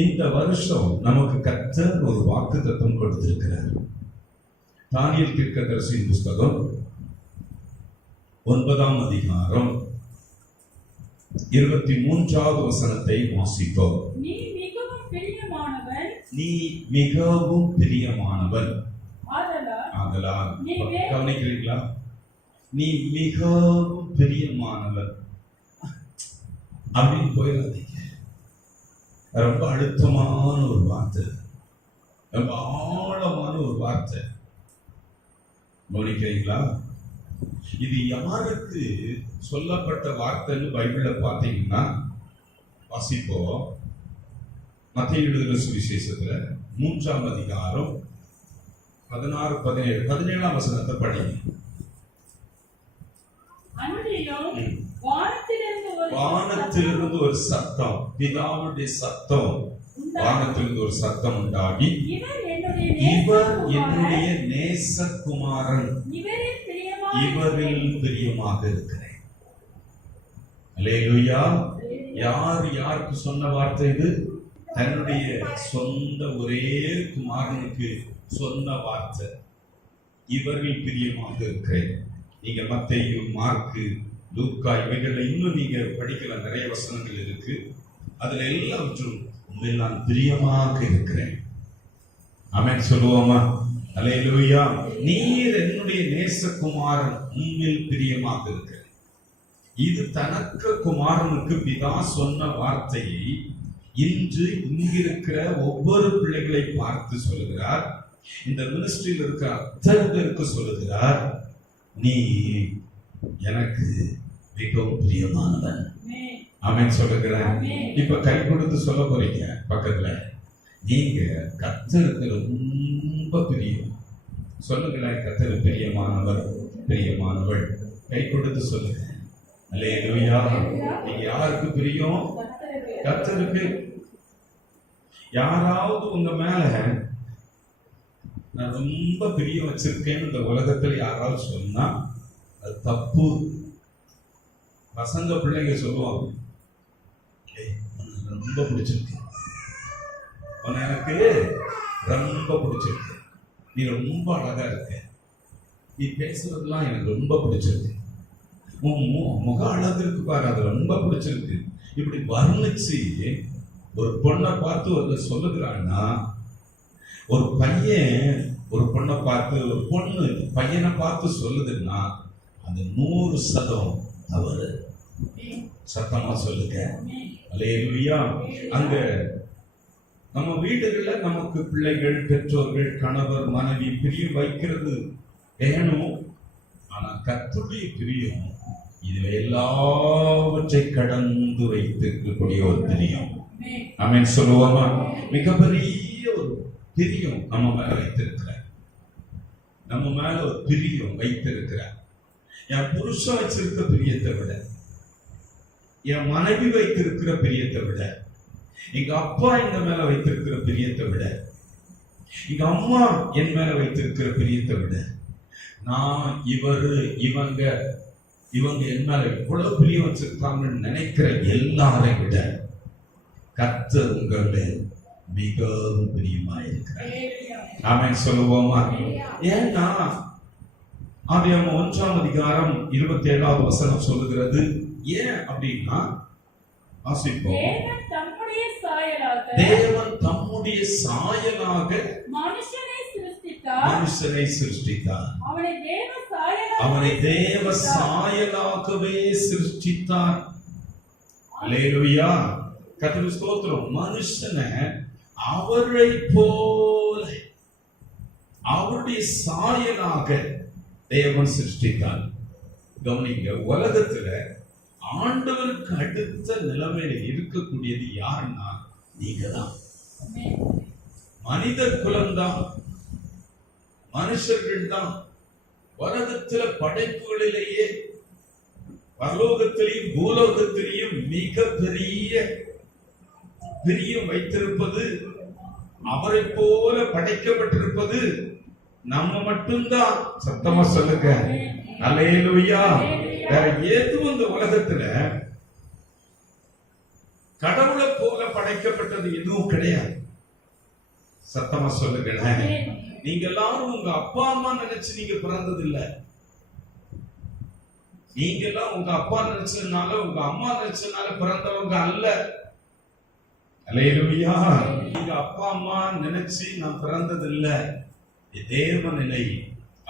இந்த வருஷம் நமக்கு கர்த்தர் ஒரு வாக்குத்தத்தம் கொடுத்திருக்கிறார். தானியேல் தீர்க்கதரிசியின் புஸ்தகம் 9ஆம் அதிகாரம் 23வது வசனத்தை வாசிப்போம். நீ மிகவும் பிரியமானவன், நீ மிகவும் பிரியமானவன். ஆதலால் கவனிக்கிறீங்களா? நீ மிகவும் பிரியமானவன் அப்படின்னு போயிடாதீங்க. ரொம்ப அழுத்தமான ஒரு வார்த்தை, ரொம்ப ஆழமான ஒரு வார்த்தை. கவனிக்கிறீங்களா? இது யாருக்கு சொல்லப்பட்ட வார்த்தைன்னு பைபிள்ல பார்த்தீங்கன்னா வாசிப்போம். மத்தேயு எழுதின சுவிசேஷத்துல 3ஆம் அதிகாரம் 16, 17, 17ஆம் வசனத்தை படிங்க. வானத்திலிருந்து ஒரு சத்தம், பிதாவுடைய சத்தம், வானத்திலிருந்து ஒரு சத்தம் உண்டாகி, இவர் என்னுடைய நேசகுமாரன், இவரில் பிரியமாக இருக்கிறேன். அல்லேலூயா. யாருக்கு சொன்ன வார்த்தை இது? தன்னுடைய சொந்த ஒரே குமாரனுக்கு சொன்ன வார்த்தை. இவரில் பிரியமாக இருக்கிறேன். நீங்க மத்தேயு, மார்க்கு, லூக்கா இவைகள்ல இன்னும் நீங்க படிக்கிற நிறைய வசனங்கள் இருக்கு. அதுல எல்லாவற்றும் உண்மையில் நான் பிரியமாக இருக்கிறேன். ஆமென் சொல்லுவோமா? அல்லேலூயா. நீர் என்னுடைய நேசகுமாரன், உண்மையில் பிரியமாக இருக்கிறேன். இது தனக்கு குமாரனுக்கு பிதா சொன்ன வார்த்தையை இன்று இங்கிருக்கிற ஒவ்வொரு பிள்ளைகளை பார்த்து சொல்லுகிறார். இந்த மினிஸ்ட்ரியில் இருக்கிற அத்தனை பேருக்கு சொல்லுகிறார், நீ எனக்கு மிகவும் பிரியமானவன். ஆமென் சொல்லுகிறேன். இப்ப கை கொடுத்து சொல்ல போறீங்க பக்கத்துல, நீங்க கர்த்தருக்கு ரொம்ப பிரியம். சொல்லுங்களேன், கர்த்தர் பிரியமானவர், பிரியமானவள். கை கொடுத்து சொல்லுங்க. அல்லேலூயா. நீங்க யாருக்கு பிரியம்? கர்த்தருக்கு. யாராவது உங்க மேல நான் ரொம்ப பிரியம் வச்சிருக்கேன்னு இந்த உலகத்துல யாராவது சொன்னா அது தப்பு. பசங்க பிள்ளைங்க சொல்லுவாங்க, ரொம்ப பிடிச்சிருக்கு, உன்னை எனக்கு ரொம்ப பிடிச்சிருக்கு, நீ ரொம்ப அழகா இருக்க, நீ பேசுறதுலாம் எனக்கு ரொம்ப பிடிச்சிருக்கு, உன் முக அழகு இருக்கு பாரு, அது ரொம்ப பிடிச்சிருக்கு. இப்படி வர்ணிச்சு ஒரு பொண்ணை பார்த்து ஒரு சொல்லுகிறான்னா, ஒரு பையன் ஒரு பொண்ணை பார்த்து, ஒரு பொண்ணு பையனை பார்த்து சொல்லுதுன்னா அது 100% தவறு. சத்தமா சொல்லுங்க. அல்லேலூயா. அங்க நம்ம வீடுகள்ல நமக்கு பிள்ளைகள், பெற்றோர்கள், கணவர், மனைவி பிரியம் வைக்கிறது வேணும். ஆனா கர்த்தருடைய பிரியம் இது எல்லாவற்றை கடந்து வைத்திருக்கக்கூடிய ஒரு பிரியம். ஆமென் சொல்லுவோமா? மிகப்பெரிய ஒரு பிரியம் நம்ம மேல வைத்திருக்கிறார். நம்ம மேல ஒரு பிரியம் வைத்திருக்கிறார். என் புருஷன் வச்சிருக்க பிரியத்தை விட, என் மனைவி வைத்திருக்கிற பிரியத்தை விட, எங்க அப்பா எங்க மேல வைத்திருக்கிற பிரியத்தை விட, எங்க அம்மா என் மேல வைத்திருக்கிற பிரியத்தை விட, நான் இவங்க என் மேல இவ்வளவு பிரியம் வச்சிருக்காங்கன்னு நினைக்கிற எல்லாரையும் விட கர்த்தர் உங்கள மிகவும் பிரியமாயிருக்கிறார். ஆமென் சொல்லுவோமா? ஏன்னா ஆதியாகமம் 1ஆம் அதிகாரம் 27வது வசனம் சொல்லுகிறது. ஏன் அப்படின்னா வாசிப்போம். தேவன் தம்முடைய சாயலாக மனுஷனை சிருஷ்டித்தார். அவனை தேவ சாயலாகவே சிருஷ்டித்தார். அல்லேலூயா. கர்த்தருக்கு ஸ்தோத்திரம். மனுஷனை அவரை போல அவருடைய சாயலாக தேவன் சிருஷ்டித்தார். கவனிங்க, உலகத்துல ஆண்டவருக்கு அடுத்த நிலைமையில இருக்கக்கூடியது யாருன்னா நீங்க தான். மனித குலம்தான், மனுஷர்கள் தான். உலகத்துல படைப்புகளிலேயே பரலோகத்திலையும் பூலோகத்திலையும் மிக பெரிய பிரியம் வைத்திருப்பது, அவரை போல படைக்கப்பட்டிருப்பது நம்ம மட்டும்தான். சத்தமா சொல்லுங்க. அல்லேலூயா. வேற எதுவும் இந்த உலகத்துல கடவுளை போல படைக்கப்பட்டது எதுவும் கிடையாது. சத்தமா சொல்லுங்களேன். நீங்க எல்லாரும் உங்க அப்பா அம்மா நினைச்சு நீங்க பிறந்தது இல்ல. நீங்க எல்லாம் உங்க அப்பா நினைச்சதுனால உங்க அம்மா நினைச்சதுனால பிறந்தவங்க அல்ல. அல்லேலூயா. நீங்க அப்பா அம்மா நினைச்சு நான் பிறந்தது இல்ல. தேவ நிலை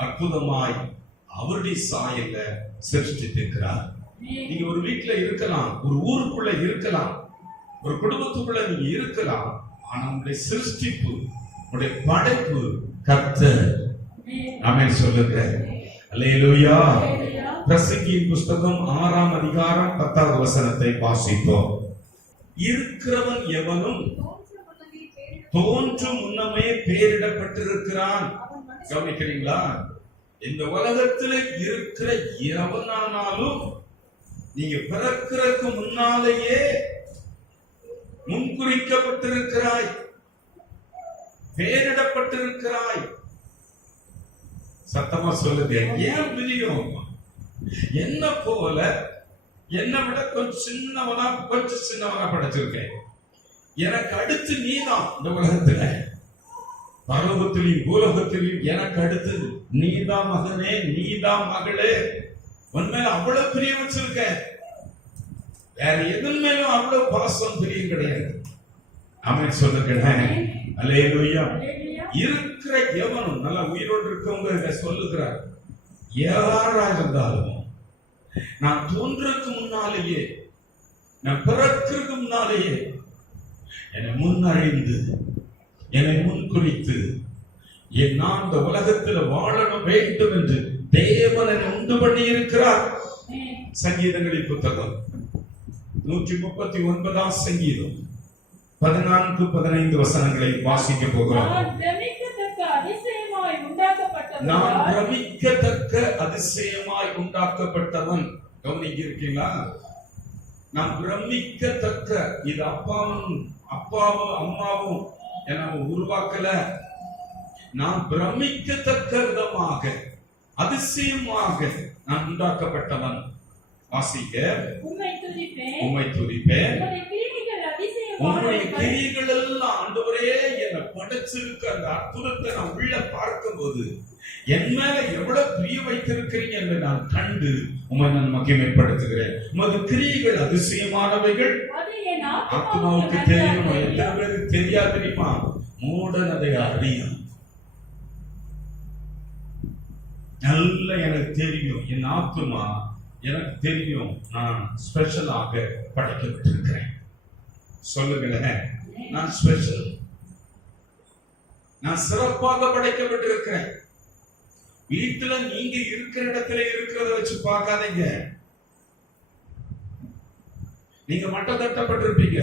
அற்புதமாய் அவருடைய சாயல்ல சிருஷ்டித்திருக்கிறார். நீங்க ஒரு வீட்டுல இருக்கலாம், ஒரு ஊருக்குள்ள இருக்கலாம், ஒரு குடும்பத்துக்குள்ள நீங்க இருக்கலாம். ஆனா உங்களுடைய சிருஷ்டிப்பு, உங்களுடைய படைப்பு கர்த்தர். ஆமென் சொல்லுங்க. அல்லேலூயா. பிரசங்கியின் புஸ்தகம் 6ஆம் அதிகாரம் 10வது வசனத்தை வாசிப்போம். இருக்கிறவன் எவனும் தோன்றும் முன்னமே பெயரிடப்பட்டிருக்கிறான். கவனிக்கிறீங்களா? இந்த உலகத்தில் இருக்கிற எவனானாலும் நீங்க பிறக்கிறதுக்கு முன்னாலேயே முன்குறிக்கப்பட்டிருக்கிறாய், பெயரிடப்பட்டிருக்கிறாய். சத்தமா சொல்லுங்க. ஏன் பிரியும்? என்ன போல என்னை விட கொஞ்சம் சின்னவனா படைச்சிருக்கேன். எனக்கு அடுத்து நீதான் இந்த உலகத்துல, பரலோகத்திலையும் பூலோகத்திலையும் எனக்கு அடுத்து நீதான் மகனே, நீதான் மகளே. உண்மையில அவ்வளவு பிரியம் வச்சிருக்க. வேற எதன் மேலும் அவ்வளவு பாசம் பிரியம் கிடையாது. ஆமென் சொல்லுங்க. அல்லேலூயா. இருக்கிற எவனும் நல்ல உயிரோடு இருக்கவங்க சொல்லுகிறார். யாரா இருந்தாலும் நான் தோன்றதுக்கு முன்னாலேயே, நான் பிறக்கிறதுக்கு முன்னாலேயே என்னை முன்னறிந்து, என்னை முன்குறித்து, நான் இந்த உலகத்தில் வாழணும் வேண்டும் என்று தேவன் என்னை உண்டு பண்ணி இருக்கிறார். சங்கீதங்களின் புத்தகம் 139ஆம் சங்கீதம் 14-15 வசனங்களை வாசிக்க போகிறோம். நான் பிரமிக்கத்தக்க அதிசயமாய் உண்டாக்கப்பட்டவன். கவனிக்க இருக்கீங்களா? நான் பிரமிக்கத்தக்க, இது அப்பாவும் அம்மாவும் என்னை உருவாக்கல. நான் பிரமிக்கத்தக்க விதமாக அதிசயமாக நான் உண்டாக்கப்பட்டவன். வாசிக்க. உம்மை துதிப்பேன். உம்முடைய கிரியைகள் எல்லாம் ஆண்டவரே என்னை படைச்சிருக்க அந்த அற்புதத்தை நான் உள்ள பார்க்கும்போது என் மேல எவ்வளவு பிரிய வைத்திருக்கிறீங்க என்று நான் கண்டு உம்மை நான் மகிமைப்படுத்துகிறேன். உமது கிரியைகள் அதிசயமானவைகள். ஆத்மாவுக்கு தெரியும். எத்தனை பேருக்கு தெரியாது தெரியுமா? மூடன் அதை அறியும். நல்ல எனக்கு தெரியும், என் ஆத்மா எனக்கு தெரியும், நான் ஸ்பெஷலாக படைக்கப்பட்டிருக்கிறேன். சொல்லுங்களேன். நான் ஸ்பெஷல், நான் சிறப்பாக படைக்கப்பட்டிருக்கிறேன். வீட்டுல நீங்க இருக்கிற இடத்துல இருக்கிறத வச்சு பார்க்காதீங்க. நீங்க மட்டம் தட்டப்பட்டிருப்பீங்க.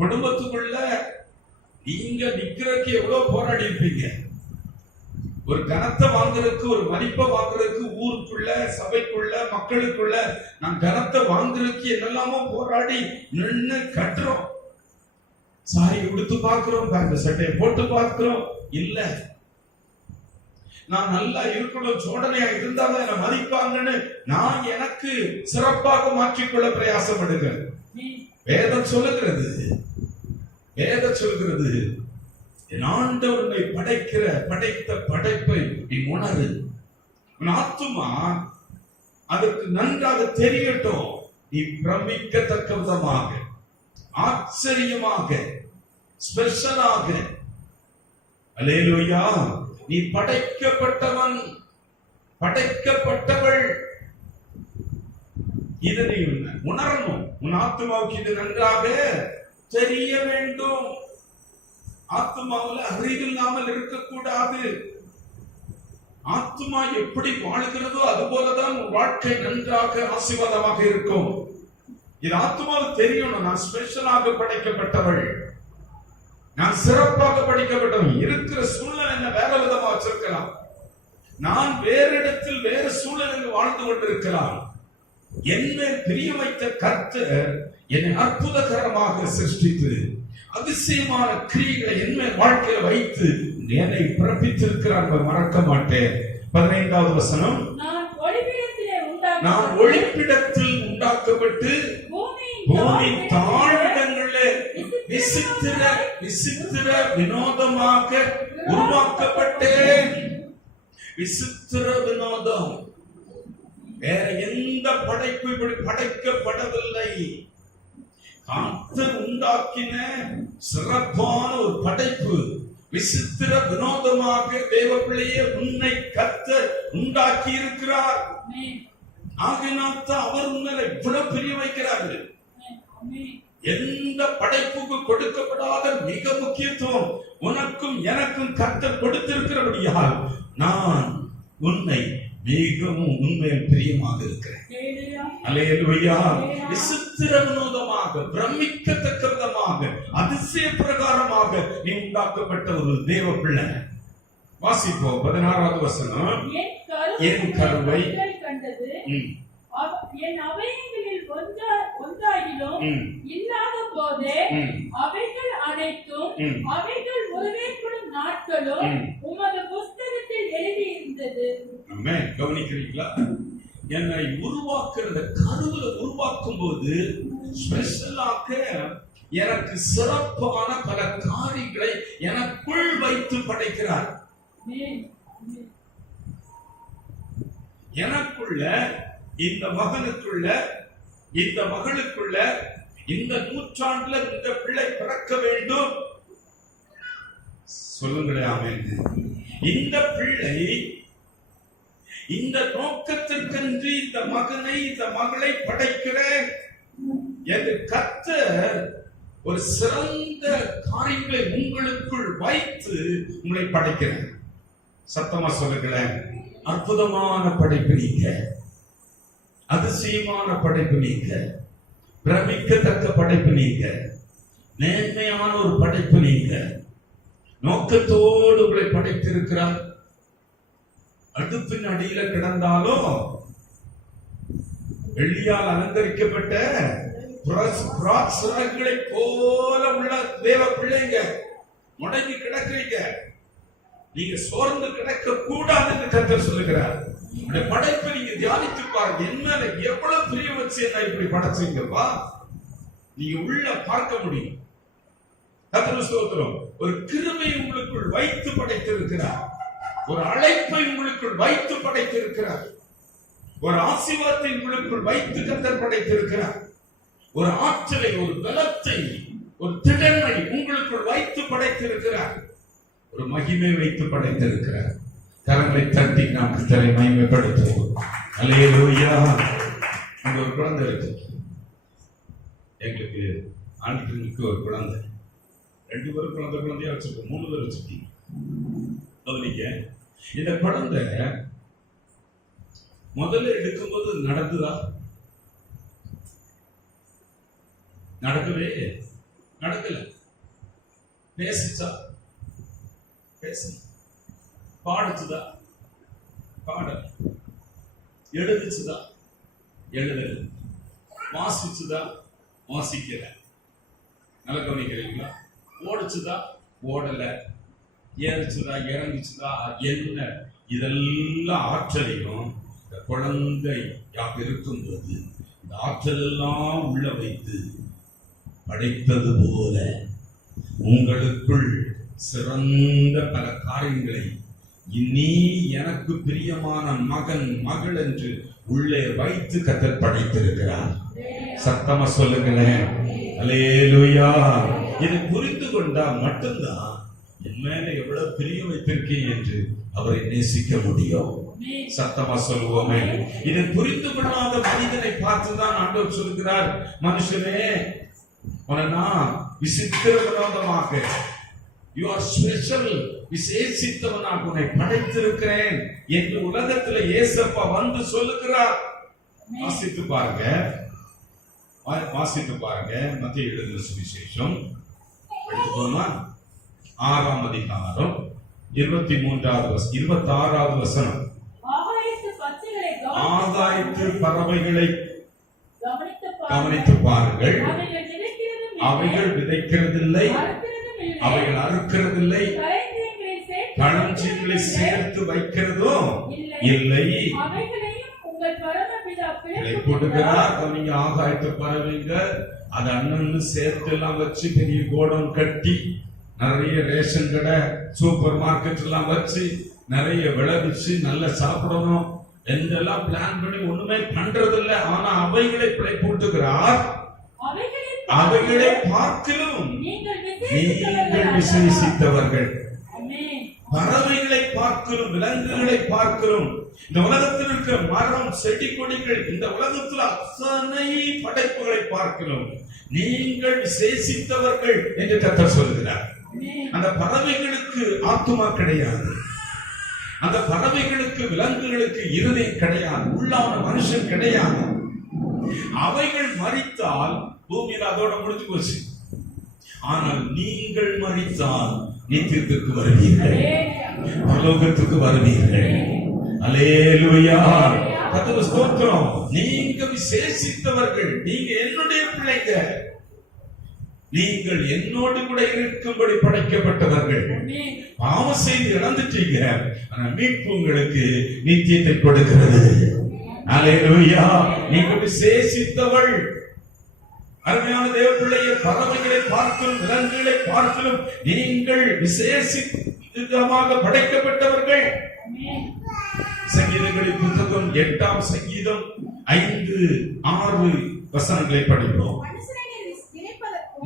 குடும்பத்துக்குள்ள நீங்க நிக்கிறதுக்கு எவ்வளவு போராடி இருப்பீங்க. ஒரு கனத்தை வாங்குறதுக்கு, ஒரு மதிப்பை வாங்குறதுக்கு, ஊருக்குள்ள, சபைக்குள்ள, மக்களுக்குள்ள நான் கனத்தை வாங்குறதுக்கு என்னெல்லாமோ போராடி நின்று கட்டுறோம். சாரி உடுத்து பார்க்கிறோம், பேண்ட் சட்டையை போட்டு பார்க்கிறோம். இல்ல, நான் நல்லா இருக்கணும், சோடனையா இருந்தாலும் என்ன மதிப்பாங்கன்னு நான் எனக்கு சிறப்பாக மாற்றிக்கொள்ள பிரயாசப்படுகிறேன். வேதம் சொல்லுகிறது, என் ஆண்டவனை படைத்த படைப்பை நீ உணரு. உன் ஆத்துமா அதற்கு நன்றாக தெரியட்டும். நீ பிரமிக்கத்தக்க விதமாக, ஆச்சரியமாக, ஸ்பெஷலாக. அல்லேலூயா. நீ படைக்கப்பட்டவன், படைக்கப்பட்டவள். இதை நீ உணரணும். உன் ஆத்துமாவுக்கு இது நன்றாக தெரிய வேண்டும். ஆத்மாவில் அறிவில்லாமல் இருக்கக்கூடாது. ஆத்மா எப்படி வாழுகிறதோ அது போலதான் வாழ்க்கை நன்றாக ஆசீர்வாதமாக இருக்கும். இது ஆத்மாவுக்கு தெரியணும். நான் ஸ்பெஷலாக படைக்கப்பட்டவள், நான் சிறப்பாக படைக்கப்பட்டவள். இருக்கிற சூழ்நிலை என்ன வேற விதமா வச்சிருக்கலாம். நான் வேறு இடத்தில் வேறு சூழ்நிலையில் வாழ்ந்து கொண்டிருக்கலாம். என்னை பிரிய வைத்த கர்த்தர் என்னை அற்புதகரமாக சிருஷ்டித்து அதிசயமான கிரியைகளை என்ன வாழ்க்கையில வைத்து என்னை பிறப்பித்திருக்கிறார். மறக்க மாட்டேன். 15வது வசனம். நான் ஒளிப்பிடத்தில் உண்டாக்கப்பட்டு பூமியின் தாழ்விடங்களிலே விசித்திர வினோதமாக உருவாக்கப்பட்டேன். விசித்திர வினோதம். வேற எந்த படைப்பு இப்படி படைக்கப்படவில்லை. கர்த்தர் உண்டாக்கின சிறப்பான ஒரு படைப்பு. விசித்திர வினோதமாக தேவ பிள்ளையே உன்னை கர்த்தர் உண்டாக்கி இருக்கிறார். ஆகினால் அவர் உன்னை இவ்வளவு பிரிய வைக்கிறார்கள். எந்த படைப்புக்கு கொடுக்கப்படாத மிக முக்கியத்துவம் உனக்கும் எனக்கும் கர்த்தர் கொடுத்திருக்கிறபடியால் நான் உன்னை மிகவும் உண்மையில் பிரியமாக இருக்கிறேன். அல்லேலூயா. விசித்திர வினோதமாக, பிரமிக்கத்தக்க விதமாக, அதிசய பிரகாரமாக நீ உண்டாக்கப்பட்ட ஒரு தேவ பிள்ளை. வாசிப்போம் 16வது வசனம். என் கருவை கண்டது, என் அவயங்களில் ஒன்றாகிலும் இல்லாத போதே அவைகள் அனைத்தும் அவைகள் உருவேற்படும் நாட்களும் உமது புஸ்தகத்தில் எழுதி இருந்தது. கவனிக்கிறீங்களா? என்னை உருவாக்குற கருவில உருவாக்கும் போது ஸ்பெஷலாக எனக்கு சிறப்பான பல காரியங்களை எனக்குள் வைத்து படைக்கிறார். எனக்குள்ள, இந்த மகனுக்குள்ள, இந்த மகளுக்குள்ள, இந்த நூற்றாண்டுல இந்த பிள்ளை பிறக்க வேண்டும். சொல்லுங்களே ஆமென். இந்த பிள்ளை இந்த நோக்கத்திற்கென்று இந்த மகனை, இந்த மகளை படைக்கிறேன் என்று கர்த்தர் ஒரு சிறந்த காரியங்களை உங்களுக்குள் வைத்து உங்களை படைக்கிறேன். சத்தமா சொல்லுங்களேன். அற்புதமான படைப்பு நீங்க, அதிசயமான படைப்பு நீங்க, பிரமிக்கத்தக்க படைப்பு நீங்க, நேர்மையான ஒரு படைப்பு நீங்க. நோக்கத்தோடு உங்களை படைத்திருக்கிறார். அடுப்பின் அடியில கிடந்தாலும் வெள்ளியால் அலங்கரிக்கப்பட்ட பிராட்சரங்களை போல உள்ள தேவ பிள்ளைங்க முடங்கி கிடக்கிறீங்க. நீங்க சோர்ந்து கிடக்க கூடாது என்று கர்த்தர் சொல்லுகிறார். இந்த படைப்பை நீங்க தியானித்து பாருங்க. என்ன எவ்வளவு பிரிய வச்சு என்ன இப்படி படைச்சீங்கப்பா, நீங்க உள்ள பார்க்க முடியும். கர்த்தர் ஸ்தோத்திரம். ஒரு கிருபை உங்களுக்குள் வைத்து படைத்திருக்கிறார். ஒரு அழைப்பை உங்களுக்குள் வைத்து படைத்திருக்கிறார். ஒரு ஆசீர்வாதத்தை உங்களுக்குள் வைத்து கர்த்தர் படைத்திருக்கிறார். ஒரு ஆற்றலை, ஒரு பலத்தை, ஒரு திறமை உங்களுக்குள் வைத்து படைத்திருக்கிறார். ஒரு மகிமை வைத்து படைத்திருக்கிறார். கரங்களை தட்டி நாம் கர்த்தரை மகிமைப்படுத்துவோம். அல்லேலூயா. அங்க ஒரு குழந்தை இருக்கு. எங்களுக்கு ஆண்டுக்கு ஒரு குழந்தை, 2 பேரும் குழந்தையா வச்சிருக்கோம், 3 பேர் வச்சிருக்கீங்க. கவனிக்க, இந்த குழந்தை முதல்ல எடுக்கும்போது நடந்துதா? நடக்கவே நடக்கல. பேசிச்சா? பேச. பாடுச்சுதா? பாடல. எழுதுச்சுதா? எழுதல. வாசிச்சுதா? வாசிக்கல. நல்ல கவனிக்கிறீங்களா? ஓடுச்சுதா? ஓடல. ஏறிச்சுதா? இறங்குச்சுதா? என்ன? இதெல்லாம் ஆற்றலையும் இந்த குழந்தை இருக்கும்போது இந்த ஆற்றல் எல்லாம் உள்ள வைத்து படைத்தது போல உங்களுக்குள் சிறந்த பல காரியங்களை நீ எனக்கு பிரியமான மகன், மகள் என்று உள்ளே வைத்து கர்த்தர் படைத்திருக்கிறார். சத்தமா சொல்லுங்களேன். அல்லேலூயா. இதை புரிந்து கொண்டா மட்டும்தான் என் மேல எவ்வளவு பிரிய வைத்திருக்கேன் என்று அவரை நேசிக்க முடியும். சத்தமா சொல்லுவோமே. இதை புரிந்து கொள்ளாத மனிதனை பார்த்துதான் ஆண்டவர் சொல்கிறார், மனுஷனே உன்னை நான் விசித்திர வினோதமாக, you are special, விசேஷித்தவனாக உன்னை படைத்திருக்கிறேன் என்று உலகத்தில் இயேசப்பா வந்து சொல்லுகிறார். வாசித்து பாருங்க, வாசித்து பாருங்க. மத்தேயு எழுதின சுவிசேஷம் எடுத்துக்கோமா, 6ஆம் அதிகாரம் 26வது வசனம். ஆகாயத்து பறவைகளை கவனித்து பாருங்கள். அவைகள் விதைக்கிறதில்லை, அவைகள் அறுக்கிறதில்லை, களஞ்சியங்களை சேர்த்து வைக்கிறதும் இல்லை. போட்டுக்கிறார். நீங்க ஆகாயத்து பறவைங்க அது அண்ணன்னு சேர்த்து எல்லாம் வச்சு பெரிய கோடம் கட்டி நிறைய ரேஷன் கடை சூப்பர் மார்க்கெட் எல்லாம் வச்சு நிறைய விளைவிச்சு நல்லா சாப்பிடணும் என்றெல்லாம் பிளான் பண்ணி ஒண்ணுமே பண்றது இல்லை. ஆனா அவைகளை பிழை போட்டுகிறார். அவைகளை பார்க்கலும் நீங்கள் விசேஷித்தவர்கள். பறவைகளை பார்க்கலும் விலங்குகளை பார்க்கலும் இந்த உலகத்தில் இருக்கிற மரம் செடி கொடிகள் இந்த உலகத்தில் அத்தனை படைப்புகளை பார்க்கலும் நீங்கள் விசேஷித்தவர்கள் என்று கர்த்தர் சொல்கிறார். அந்த பறவைகளுக்கு ஆத்துமா கிடையாது. அந்த பறவைகளுக்கு விலங்குகளுக்கு இருதயம் கிடையாது. உள்ளான மனுஷன் கிடையாது. அவைகள் மரித்தால் பூமியில் அதோட முடிஞ்சு போச்சு. ஆனால் நீங்கள் மரித்தால் நித்தியத்திற்கு வருவீர்கள், பரலோகத்துக்கு வருவீர்கள். அல்லேலூயா, கர்த்தருக்கு ஸ்தோத்திரம். நீங்க விசேஷித்தவர்கள். நீங்க என்னுடைய பிள்ளைங்க. நீங்கள் என்னோடு கூட இருக்கும்படி படைக்கப்பட்டவர்கள். பாவம் செய்து இழந்துட்டீங்க, ஆனா மீட்பு உங்களுக்கு நித்தியத்தை கொடுக்கிறது. அல்லேலூயா, நீங்க விசேஷித்தவள். அருமையான தேவ பிள்ளையை, பறவைகளை பார்க்கலும் விலங்குகளை பார்க்கலும் நீங்கள் விசேஷித்தமாக படைக்கப்பட்டவர்கள். சங்கீதங்களின் புத்தகம் 8ஆம் சங்கீதம் 5-6 வசனங்களை படிப்போம்.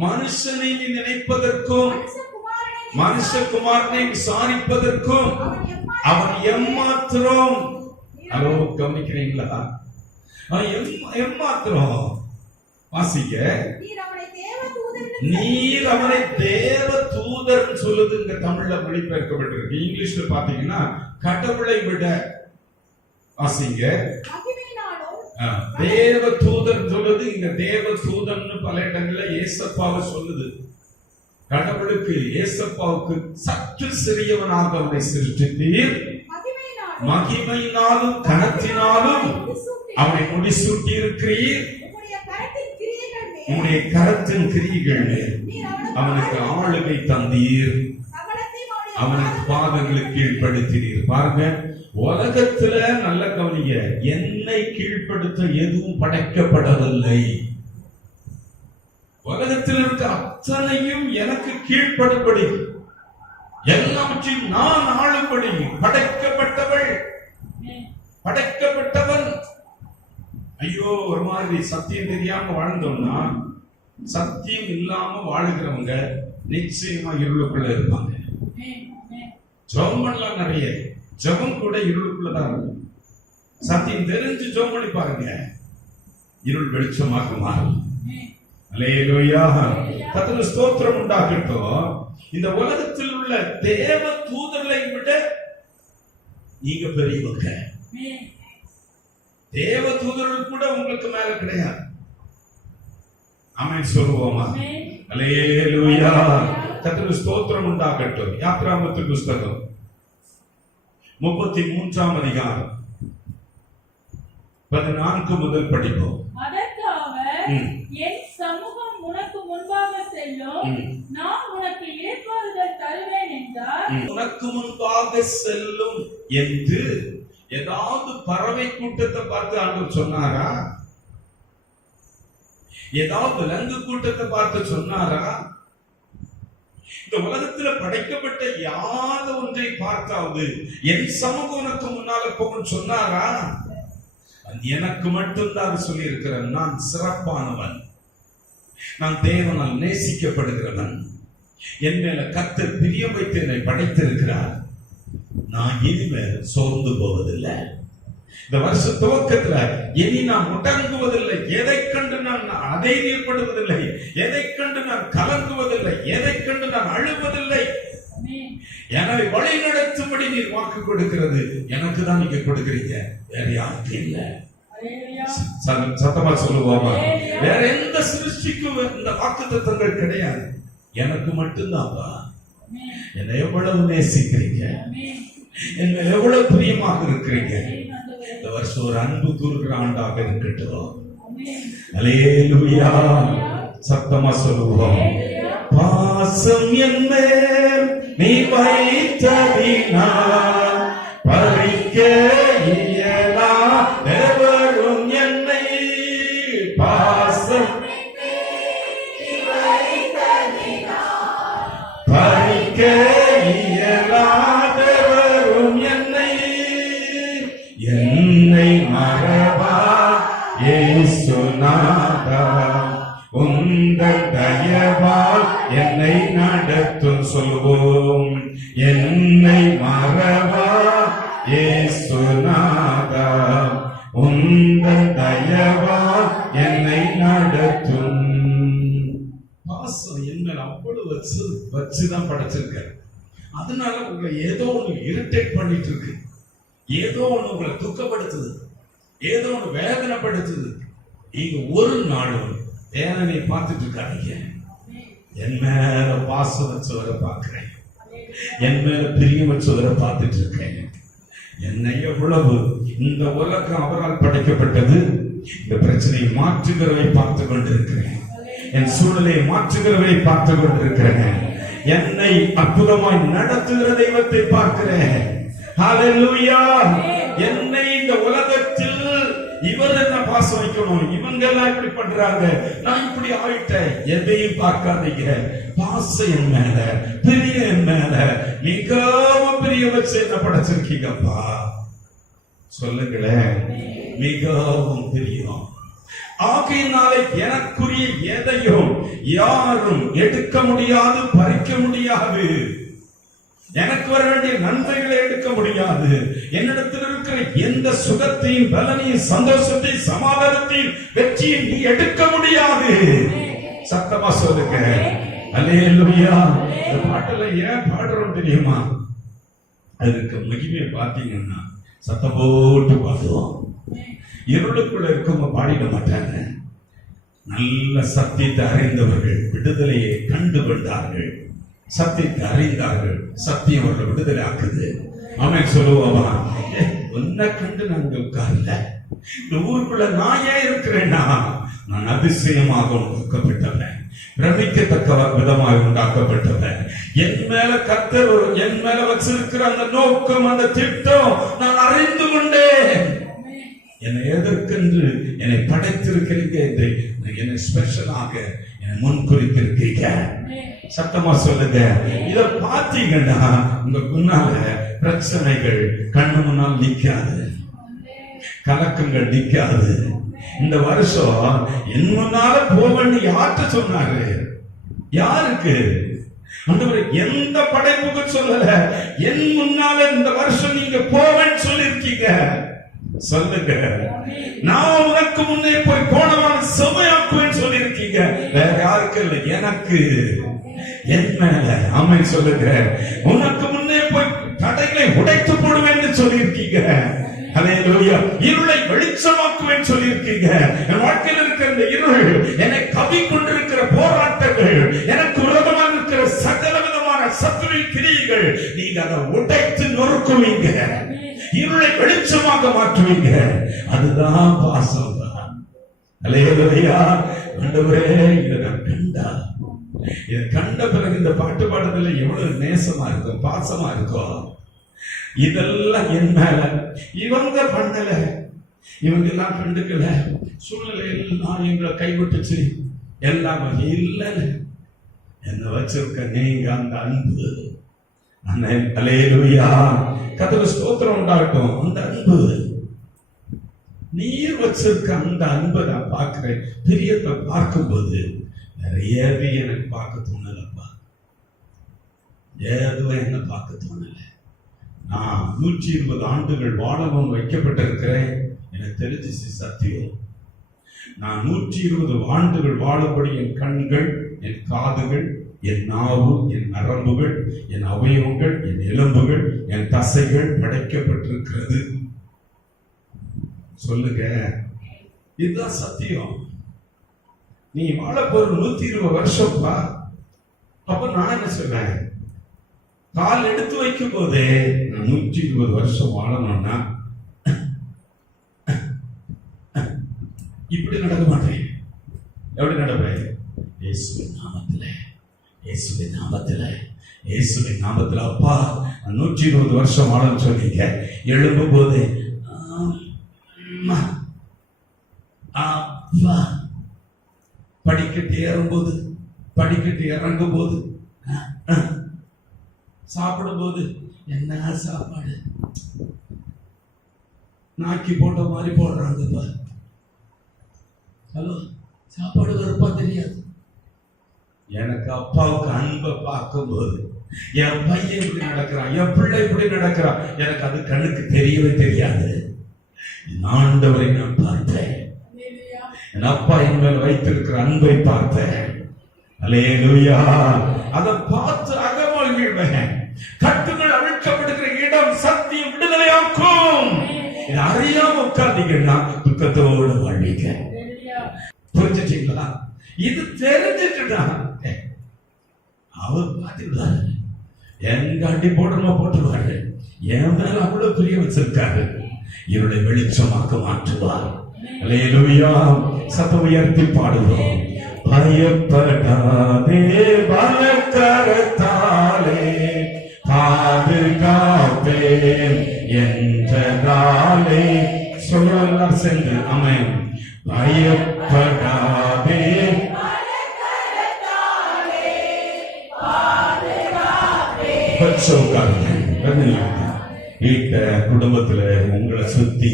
மனுஷனை நினைப்பதற்கும் மனுஷகுமாரனை விசாரிப்பதற்கும் அவன் எம்மாத்திரம். ஹலோ, கவனிக்கிறீங்களா? எம்மாத்திரம் வாசிக்க. நீர் அவனை தேவ தூதர் சொல்லுது. இந்த தமிழ்ல மொழிபெயர்க்கப்பட்டிருக்கு. இங்கிலீஷ்ல பாத்தீங்கன்னா கடவுளை விட வாசிங்க. தேவ தூதர் சொல்லுது. இங்க தேவ தூதன் பல இடங்கள்ல ஏசப்பாவை சொல்லுது. கடவுளுக்கு ஏசப்பாவுக்கு சற்று சிறியவனாக அவனை சிருஷ்டித்தீர், மகிமையினாலும் கனத்தினாலும் அவனை முடிசூட்டி இருக்கிறீர். உம்முடைய கரத்தின் கிரியைகள் அவனுக்கு ஆளுகை தந்தீர், அவனுக்கு பாதங்களுக்கு கீழ்ப்படுத்தினீர். பாருங்க, உலகத்துல நல்ல கவனிங்க, என்னை கீழ்ப்படுத்த எதுவும் படைக்கப்படவில்லை. உலகத்தில் இருக்க அத்தனையும் எனக்கு கீழ்ப்படும்படி, எல்லாவற்றையும் நான் ஆளும்படி படைக்கப்பட்டவள், படைக்கப்பட்டவன். ஐயோ, ஒரு மாதிரி சத்தியம் தெரியாம வாழ்ந்தோம்னா, சத்தியம் இல்லாம வாழுகிறவங்க நிச்சயமா இருளுக்குள்ள இருப்பாங்க. ஜெபம் பண்ணலாம், நிறைய ஜெபம் கூட இருளுக்குள்ளதான் இருக்கும். சத்தியம் தெரிஞ்சு ஜெபம் பண்ணி பாருங்க, இருள் வெளிச்சமாக மாறும். அல்லேலூயா, கர்த்தருக்கு ஸ்தோத்திரம் உண்டாகட்டும். இந்த உலகத்தில் உள்ள தேவ தூதர்களை விட நீங்க பெரியவங்க. தேவ தூதர்கள் கூட உங்களுக்கு மேல கிடையாது. ஆமென் சொல்லுவோமா? அல்லேலூயா, கர்த்தருக்கு ஸ்தோத்திரம் உண்டாகட்டும். யாத்ராகமத்தின் புத்தகம் 33ஆம் அதிகாரம் 14 முதல் படிப்போம். அதற்கு அவர், என் சமூகம் உனக்கு முன்பாக செல்லும், நான் உனக்கு இளைப்பாறுதல் தருவேன் என்றார். உனக்கு முன்பாக செல்லும் என்று ஏதாவது பறவை கூட்டத்தை பார்த்து ஆண்டவர் சொன்னாரா? ஏதாவது விலங்கு கூட்டத்தை பார்த்து சொன்னாரா? இந்த உலகத்துல படைக்கப்பட்ட யாத ஒன்றை பார்த்தாவது என் சமூகம் உனக்கு முன்னால போகும் சொன்னாரா? எனக்கு மட்டும்தான் சொல்லி இருக்கிறேன். நான் சிறப்பானவன், நான் தேவனால் நேசிக்கப்படுகிறவன், என் மேல கர்த்தர் பிரியம் வைத்து என்னை படைத்திருக்கிறார். நான் இனிமேல் சோர்ந்து போவதில்லை. இந்த வருஷ துவக்கத்துல இனி நான் முடங்குவதில்லை. எதை கண்டு நான் அதைரியப்படுவதில்லை, எதை கண்டு நான் கலங்குவதில்லை, எதை கண்டு நான் அழுவதில்லை. என்னை வழி நடத்தும்படி நீர் வாக்கு கொடுக்கிறது எனக்கு தான் நீங்க கொடுக்கிறீங்க, வேற யாருக்கு இல்லை. சத்தமா சொல்லுவோமா? வேற எந்த சிருஷ்டிக்கும் இந்த வாக்கு தத்துவங்கள் கிடையாது. எனக்கு மட்டும்தான். என்னை எவ்வளவு நேசிக்கிறீங்க, என்ன எவ்வளவு பிரியமாக இருக்கிறீங்க. இந்த வருஷம் ஒரு அன்பு கூறுகிற ஆண்டாக இருக்கட்டும். அல்லேலூயா, சத்தமா சொல்லுவோம். பாசம் என்ன நீ வைத்ததினால் பறிக்க இயலாதவரும் என்னை பாசம் என்னை நடத்தும் சொல்வோம். என்னை மறவா இயேசுநாதா, உந்தன் தயவா என்னை நடத்தும். பாசம் என்ன அவ்வளவு வச்சுதான் படைச்சிருக்க. அதனால உங்களை ஏதோ ஒண்ணு இரிட்டேட் பண்ணிட்டு இருக்கு, ஏதோ ஒண்ணு உங்களை துக்கப்படுத்துது, ஏதோ ஒண்ணு வேதனைப்படுத்துது. நீங்க ஒரு நாளும் வேதனை பார்த்துட்டு இருக்காதீங்க. என் மேல பாசம் வச்சவரை பார்க்கிறேன், என் மேல பிரியம் வச்சவரை பார்த்துட்டு இருக்கேன். என்னை எவ்வளவு இந்த உலகம் அவரால் படைக்கப்பட்டது. இந்த பிரச்சனையை மாற்றுகிறவை பார்த்து கொண்டிருக்கிறேன், என் சூழலை மாற்றுகிறவை பார்த்து கொண்டிருக்கிறேன். என்னை அற்புதமாய் நடத்துகிற தெய்வத்தை பார்க்கிறேன். ஹல்லேலூயா. என்னை இந்த உலகத்தில் இவர் என்ன பாசம் வைக்கணும், இவங்க எல்லாம் இப்படி பண்றாங்க, நான் இப்படி ஆயிட்டேன், எதையும் பார்க்காதீங்க. பாசம் என் மேல, பிரிய என் மேல, மிகவும் பிரிய வச்சு என்ன படைச்சிருக்கீங்கப்பா சொல்லுங்களேன். மிகவும் பிரியம். ஆகையினாலே எனக்குரிய எதையும் யாரும் எடுக்க முடியாது, பறிக்க முடியாது. எனக்கு வர வேண்டிய நன்மைகளை எடுக்க முடியாது. என்னிடத்தில் இருக்கிற எந்த சுகத்தையும், பலனையும், சந்தோஷத்தையும், சமாதானத்தையும், வெற்றியும் நீ எடுக்க முடியாது. சத்தமா சொல்லுங்க அல்லேலூயா. இந்த பாட்டுல ஏன் பாடுறோம் தெரியுமா? அதுக்கு மகிமையை பார்த்தீங்கன்னா சத்தம் போட்டு பாடுவோம். இருளுக்குள்ள இருக்கவங்க பாடிட மாட்டாங்க. நல்ல சத்தியத்தை அறிந்தவர்கள் விடுதலையை கண்டு கொண்டார்கள். சத்தியத்தை அறிந்தார்கள், சத்தியம் அவர்கள் விடுதலை ஆக்குது. அவன் சொல்லுவான், உன்னை கண்டு நான் உட்கார்ல, இந்த ஊருக்குள்ள நான் ஏன் இருக்கிறேன்னா நான் அதிசயமாக உண்டாக்கப்பட்டவன், பிரமிக்கத்தக்க விதமாக உண்டாக்கப்பட்டவன். என் மேல கர்த்தர் என் மேல வச்சிருக்கிற அந்த நோக்கம், அந்த திட்டம் நான் அறிந்து கொண்டேன். என்னை எதற்கென்று என்னை படைத்திருக்கிறீங்க என்று என்னை ஸ்பெஷலாக என்னை முன்குறித்திருக்கீங்க. சத்தமா சொல்லுங்க. இத பாத்தீங்கன்னா உங்க முன்னால பிரச்சனைகள் கண்ணு முன்னால் நிக்காது, கலக்கங்கள் நிக்காது. இந்த வருஷம் என் முன்னால போவன்னு யார்கிட்ட சொன்னாரு? யாருக்கு? ஆண்டவரே எந்த படைப்புக்கு சொல்லல, என் முன்னால இந்த வருஷம் நீங்க போவேன்னு சொல்லிருக்கீங்க. சொல்லுங்க. நான் உனக்கு முன்னே போய் போனவன் செமையாக்குவேன்னு சொல்லி இருக்கீங்க. வேற யாருக்கு இல்லை, எனக்கு, என் மேல. ஆமென் சொல்லுங்க. உனக்கு முன்னே போய் தடைகளை உடைத்து போடுவேன்னு சொல்லி இருக்கீங்க. ஹல்லேலூயா. இருளை வெளிச்சமாக்குவேன்னு சொல்லி இருக்கீங்க. என் வாழ்க்கையில் இருக்கிற இந்த இருள், என்னை கவி கொண்டிருக்கிற போராட்டங்கள், எனக்கு விரோதமாக இருக்கிற சகல விதமான சத்துருவின் கிரியைகள், நீங்க அதை உடைத்து நொறுக்குவீங்க, இருளை வெளிச்சமாக மாற்றுவீங்க. அதுதான் பாசம் தான். அல்லேலூயா. ஆண்டவரே, இதை நான் கண்டா, இதை கண்ட பிறகு இந்த பாட்டு பாடுறதுல எவ்வளவு நேசமா இருக்கும், பாசமா இருக்கும். இதெல்லாம் என் மேல இவங்க பண்ணல, இவங்க எல்லாம் கண்டுக்கல, சூழ்நிலை எல்லாம் எங்களை கைவிட்டுச்சு, எல்லாமே இல்ல, என்ன வச்சிருக்க நீங்க அந்த அன்பு. அல்லேலூயா. கர்த்தருக்கு ஸ்தோத்திரம் உண்டாகட்டும். அந்த அன்பு, நீர் வச்சிருக்க அந்த அன்பை நான் பார்க்கிறேன். பிரியத்தை பார்க்கும்போது நிறையவே எனக்கு பார்க்க தோணலப்பா, எதுவும் என்ன பார்க்க தோணல. நான் 120 ஆண்டுகள் வாழவும் வைக்கப்பட்டிருக்கிறேன். எனக்கு தெரிஞ்சிச்சு சத்தியம். நான் 120 ஆண்டுகள் வாழும்படி என் கண்கள், என் காதுகள், என் நாவு, என் நரம்புகள், என் அவயவங்கள், என் எலும்புகள், என் தசைகள் படைக்கப்பட்டிருக்கிறது. சொல்லுங்க. இதுதான் சத்தியம். நீ வாழ போற 120 வருஷம்ப்பா. அப்ப நான் என்ன சொல்றேன்? கால் எடுத்து வைக்கும் போதே நான் 120 வருஷம் வாழணும்னா இப்படி நடக்க மாட்டேன். எப்படி நடப்பேன்? இயேசுவின் நாமத்துல, இயேசுவின் நாமத்துல, இயேசுவின் நாமத்துல. அப்பா 120 வருஷம் வாழன்னு சொன்னீங்க. எழும்பும் போது அப்பா, படிக்கட்டு ஏறும்போது, படிக்கட்டு இறங்கும் போது, சாப்பிடும் போது, என்ன சாப்பாடு நாக்கி போட்ட மாதிரி போடுறாங்க. ஹலோ, சாப்பாடு வெறுப்பா தெரியாது. எனக்கு அப்பாவுக்கு அன்பை பார்க்கும்போது என் பையன் இப்படி நடக்கிறான், என் பிள்ளை இப்படி நடக்கிறான், எனக்கு அது கண்ணுக்கு தெரியவே தெரியாது. ஆண்டவரை நான் பார்த்தேன், என் அப்பா என் மேல் வைத்திருக்கிற அன்பை பார்த்தேன். அல்லேலூயா. அதை பார்த்து அகமகிழ்வேன். கட்டுகள் அவிழ்க்கப்படுகிற இடம் சத்தியம் விடுதலையாக்கும். இதை அறியாம உட்கார்ந்தீங்கன்னா துக்கத்தோடு வாழ்வீங்க. புரிஞ்சுட்டீங்களா? இது தெரிஞ்சுட்டுடா அவர் பார்த்துடுவாரு. எங்க அடி போடணுமா போட்டுருவாரு. என் மேல அவ்வளவு பிரிய வச்சிருக்காரு. இவருடைய வெளிச்சமாக்க மாற்றுவார். அல்லேலூயா. சத்தம் உயர்த்தி பாடுவோம். பயப்படாதே, பலக்கரத்தாலே பாதுகாப்பேன் என்றதாலே. சொல்லலாம் சென்று ஆமென். பயப்படாதே, வீட்ட குடும்பத்துல உங்களை சுத்தி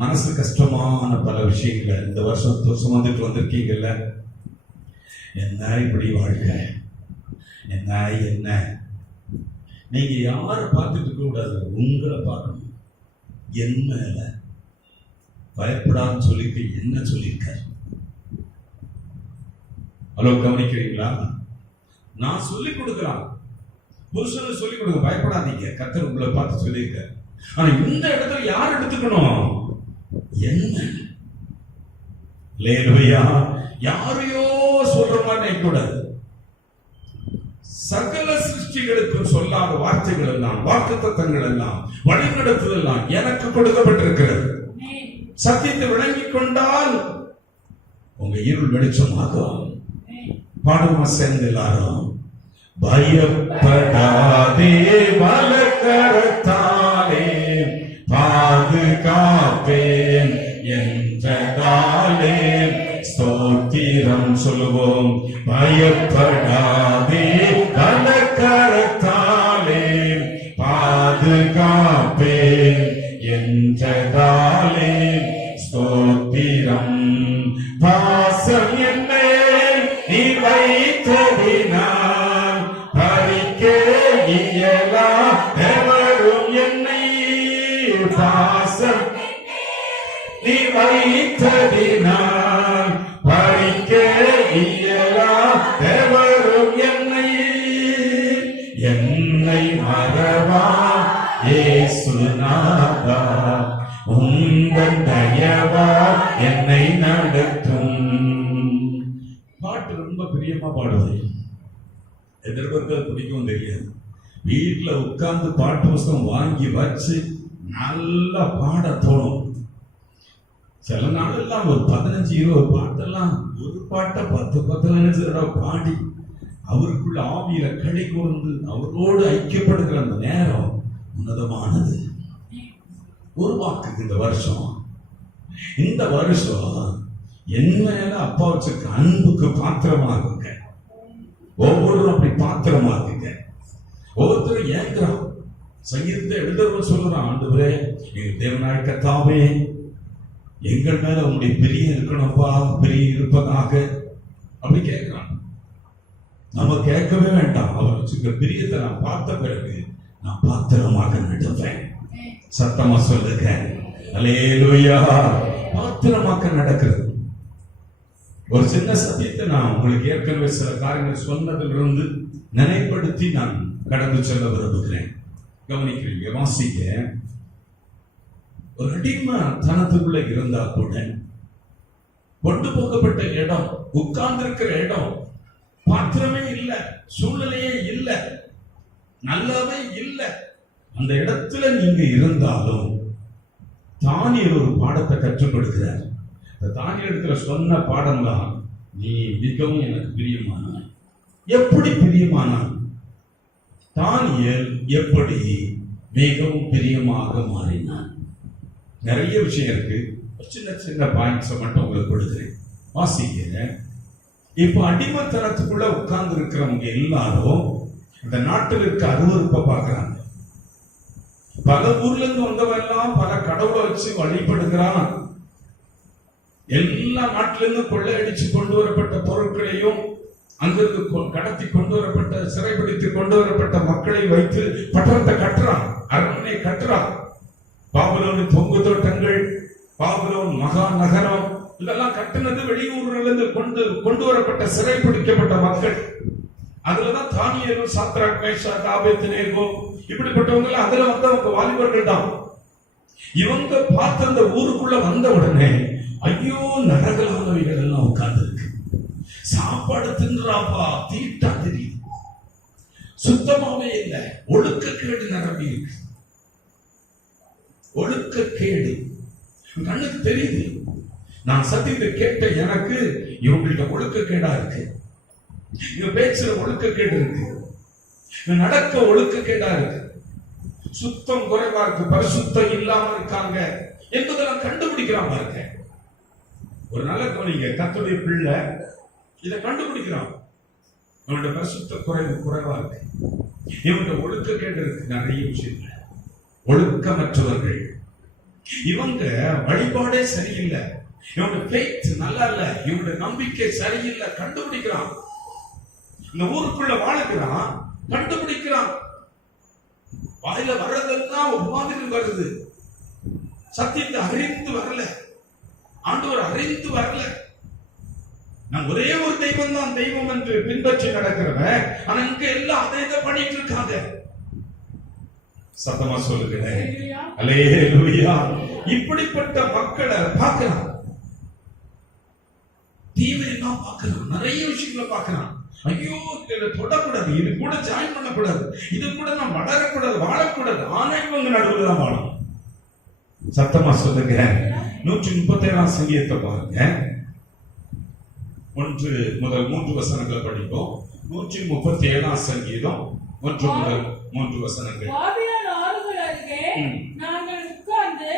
மனசு கஷ்டமான பல விஷயங்களை இந்த வருஷம் சுமந்துட்டு வந்திருக்கீங்கல்ல. என்ன இப்படி வாழ்க்கை, என்ன நீங்க யாரை பார்த்துட்டு இருக்க கூடாது, உங்களை பார்க்கணும். என்ன பயப்படான்னு சொல்லிட்டு என்ன சொல்லியிருக்காரு? ஹலோ, கவனிக்கிறீங்களா? நான் சொல்லிக் கொடுக்கலாம், புருஷனுக்கு சொல்லிக் கொடுக்க, பயப்படாதீங்க, கர்த்தர் உங்களை பார்த்து சொல்லியிருக்காரு. ஆனா இந்த இடத்துல யார் எடுத்துக்கணும்? என்ன லேலுயா, யாரையோ சொல்ற மாதிரி கூடாது. சகல சிருஷ்டிகளுக்கு சொல்லாத வார்த்தைகள் எல்லாம், வாக்குத்தத்தங்கள் எல்லாம், வழிநடத்துதல் எல்லாம் எனக்கு கொடுக்கப்பட்டிருக்கிறது. சத்தியத்தை விளங்கிக் கொண்டால் உங்க இருள் வெளிச்சமாகும். பாடுமா சேர்ந்து எல்லாரும். பயப்படாதே, பலக்கரத்தாலே பாதுகாப்பேன் என்றதாலே. ஸ்தோத்திரம் சொல்லுவோம். பயப்படாதே, பலக்கரத்தாலே பாதுகாப்பேன் என்றதாலே. ஸ்தோத்திரம். பாசம் என்னை நீ வைத்ததினால் பறிக்க இயலா எவரும் என்னை. பாசம் நீ வைத்ததினால் பறிக்க இயலா எவரும் என்னை. என்னை மறவா இயேசுநாதா, உங்கள் தயவா என்னை நடத்தும். பாட்டு ரொம்ப பிரியமா பாடுவது. எதிர்பார்க்க பிடிக்கும் தெரியாது. வீட்டுல உட்கார்ந்து பாட்டு புஸ்தகம் வாங்கி வச்சு நல்லா பாட தோணும். சில நாளெல்லாம் ஒரு 15-20 பாட்டெல்லாம், ஒரு பாட்டை 10-15 தடவை பாடி அவருக்குள்ள ஆவியில களி கூர்ந்து அவரோடு ஐக்கியப்படுகிற அந்த நேரம் உன்னதமானது. ஒரு வாக்குக்கு இந்த வருஷம் என் மேல அப்பா வச்சிருக்க அன்புக்கு பாத்திரமா இருக்குங்க. ஒவ்வொருவரும் அப்படி பாத்திரமா இருக்குங்க. ஒவ்வொருத்தரும் ஏங்குறான். சங்கீதத்தை எழுதுறவன் சொல்லுறான், ஆண்டவரே எங்க தேவனாய் கர்த்தாவே, எங்கள் மேல உங்களுடைய பிரியம் இருக்கணும்ப்பா, பிரியம் இருப்பதாக அப்படி கேட்கிறான். நம்ம கேட்கவே வேண்டாம். அவர் வச்சுக்க பிரியத்தை நான் பார்த்த பிறகு நான் பாத்திரமாக நடப்பேன். சத்தமா சொல்லுங்க. அல்லேலூயா. பாத்திரமாக நடக்கிறது. ஒரு சின்ன சத்தியத்தை நான் உங்களுக்கு ஏற்கனவே சில காரியங்கள் சொன்னதிலிருந்து நினைப்படுத்தி நான் கடந்து செல்ல விரும்புகிறேன். கவனிக்கிறீங்க, வாசிக்க. ஒரு அடிமை தனத்துக்குள்ள இருந்தா கூட கொண்டு போகப்பட்ட இடம், உட்கார்ந்து இருக்கிற இடம் பாத்திரமே இல்லை, சூழ்நிலையே இல்லை, நல்லாவே இல்லை. அந்த இடத்துல நீங்க இருந்தாலும் தானியேல் ஒரு பாடத்தை கற்றுக் கொடுக்கிறார். இந்த தானியேலுக்கு சொன்ன பாடம் தான், நீ மிகவும் எனக்கு பிரியமானாய். எப்படி பிரியமானான்? தானியேல் எப்படி மிகவும் பிரியமாக மாறினான்? நிறைய விஷயம் இருக்கு. சின்ன சின்ன பாயிண்ட்ஸை மட்டும் உங்களுக்கு கொடுக்குறேன். வாசிக்கிறேன். இப்ப அடிமைத்தனத்துக்குள்ள உட்கார்ந்து இருக்கிறவங்க எல்லாரும் இந்த நாட்டில் இருக்க அருவருப்பை பார்க்கிறாங்க. பல ஊர்ல இருந்து வந்தவெல்லாம் பல கடவுளை வச்சு வழிபடுகிறான். எல்லா நாட்டிலிருந்து கொள்ளையடிச்சு கொண்டு வரப்பட்ட பொருட்களையும் அங்கிருந்து கடத்தி கொண்டு வரப்பட்ட சிறைபிடித்து கொண்டு வரப்பட்ட மக்களை வைத்து பட்டணத்தை கட்டுறான், அரண்மனை கட்டுறான். பாபிலோனின் தொங்கு தோட்டங்கள், பாபிலோன் மகா நகரம் இதெல்லாம் கட்டினது வெளியூரிலிருந்து கொண்டு வரப்பட்ட சிறைபிடிக்கப்பட்ட மக்கள். அதுலதான் தானியேலும் சாத்ராக் மேஷாக் ஆபேத்நேகோ இப்படிப்பட்டவங்க அதுல வந்தவங்க வாலிபர்கள் தான். இவங்க பார்த்து அந்த ஊருக்குள்ள வந்த உடனே ஐயோ நரகலானவைகள் எல்லாம் உட்கார்ந்து இருக்கு, சாப்பாடு தின்றாப்பா, தீட்டா தெரியுது, சுத்தமாவே இல்லை, ஒழுக்கக்கேடு நிரம்பி இருக்கு. ஒழுக்கக்கேடு கண்ணுக்கு தெரியுது. நான் சத்தியத்தை கேட்ட எனக்கு இவங்கள்ட்ட ஒழுக்கக்கேடா இருக்கு, இவங்க பேச்சுல ஒழுக்கக்கேடு இருக்கு, நடக்க ஒழுக்கக்கேடா இருக்கு, சுத்தம் குறைவா இருக்கு, பரிசுத்தம் இல்லாம இருக்காங்க என்பதெல்லாம் கண்டுபிடிக்கிறான் பாருங்க. ஒரு நல்ல கவனிங்க, கர்த்தருடைய பிள்ளை இதை கண்டுபிடிக்கிறான். இவனுடைய பரிசுத்த குறைவா இருக்கு, இவனுடைய ஒழுக்கக்கேடு இருக்கு, நிறைய விஷயங்கள். ஒழுக்கமற்றவர்கள் இவங்க, வழிபாடே சரியில்லை, இவனுடைய ஃபெய்த் நல்லா இல்ல, இவனுடைய நம்பிக்கை சரியில்லை, கண்டுபிடிக்கிறான். இந்த ஊருக்குள்ள வாழுகிறான், கண்டுபிடிக்கிறான். வாயில வர்றதெல்லாம் ஒரு மாதிரி வருது, சத்தியத்தை அறிந்து வரல, ஆண்டவர் அறிந்து வரல. நான் ஒரே ஒரு தெய்வம் தான் தெய்வம் என்று பின்பற்றி நடக்கிறவன், ஆனா இங்க எல்லாம் அதை இதை பண்ணிட்டு இருக்காங்க. சத்தமா சொல்லுகிறேன் அல்லேலூயா. இப்படிப்பட்ட மக்களை பார்க்கலாம், தீமையெல்லாம் பார்க்கலாம், நிறைய விஷயங்களை பார்க்கலாம். ஐயோ இதை தொடக்கூடாது, இது கூட ஜாயின் பண்ணக்கூடாது, இது கூட நான் வளரக்கூடாது, வாழக்கூடாது. ஆனா இவங்க நடுவில் தான் வாழும். சத்தமா சொல்லுங்க. 137ஆம் சங்கீதத்தை பாருங்க, 1 முதல் 3 வசனங்களை படிப்போம். 137ஆம் சங்கீதம் 1 முதல் 3 வசனங்கள். பாபிலோன் ஆறுகள் அருகே நாங்கள் உட்கார்ந்து,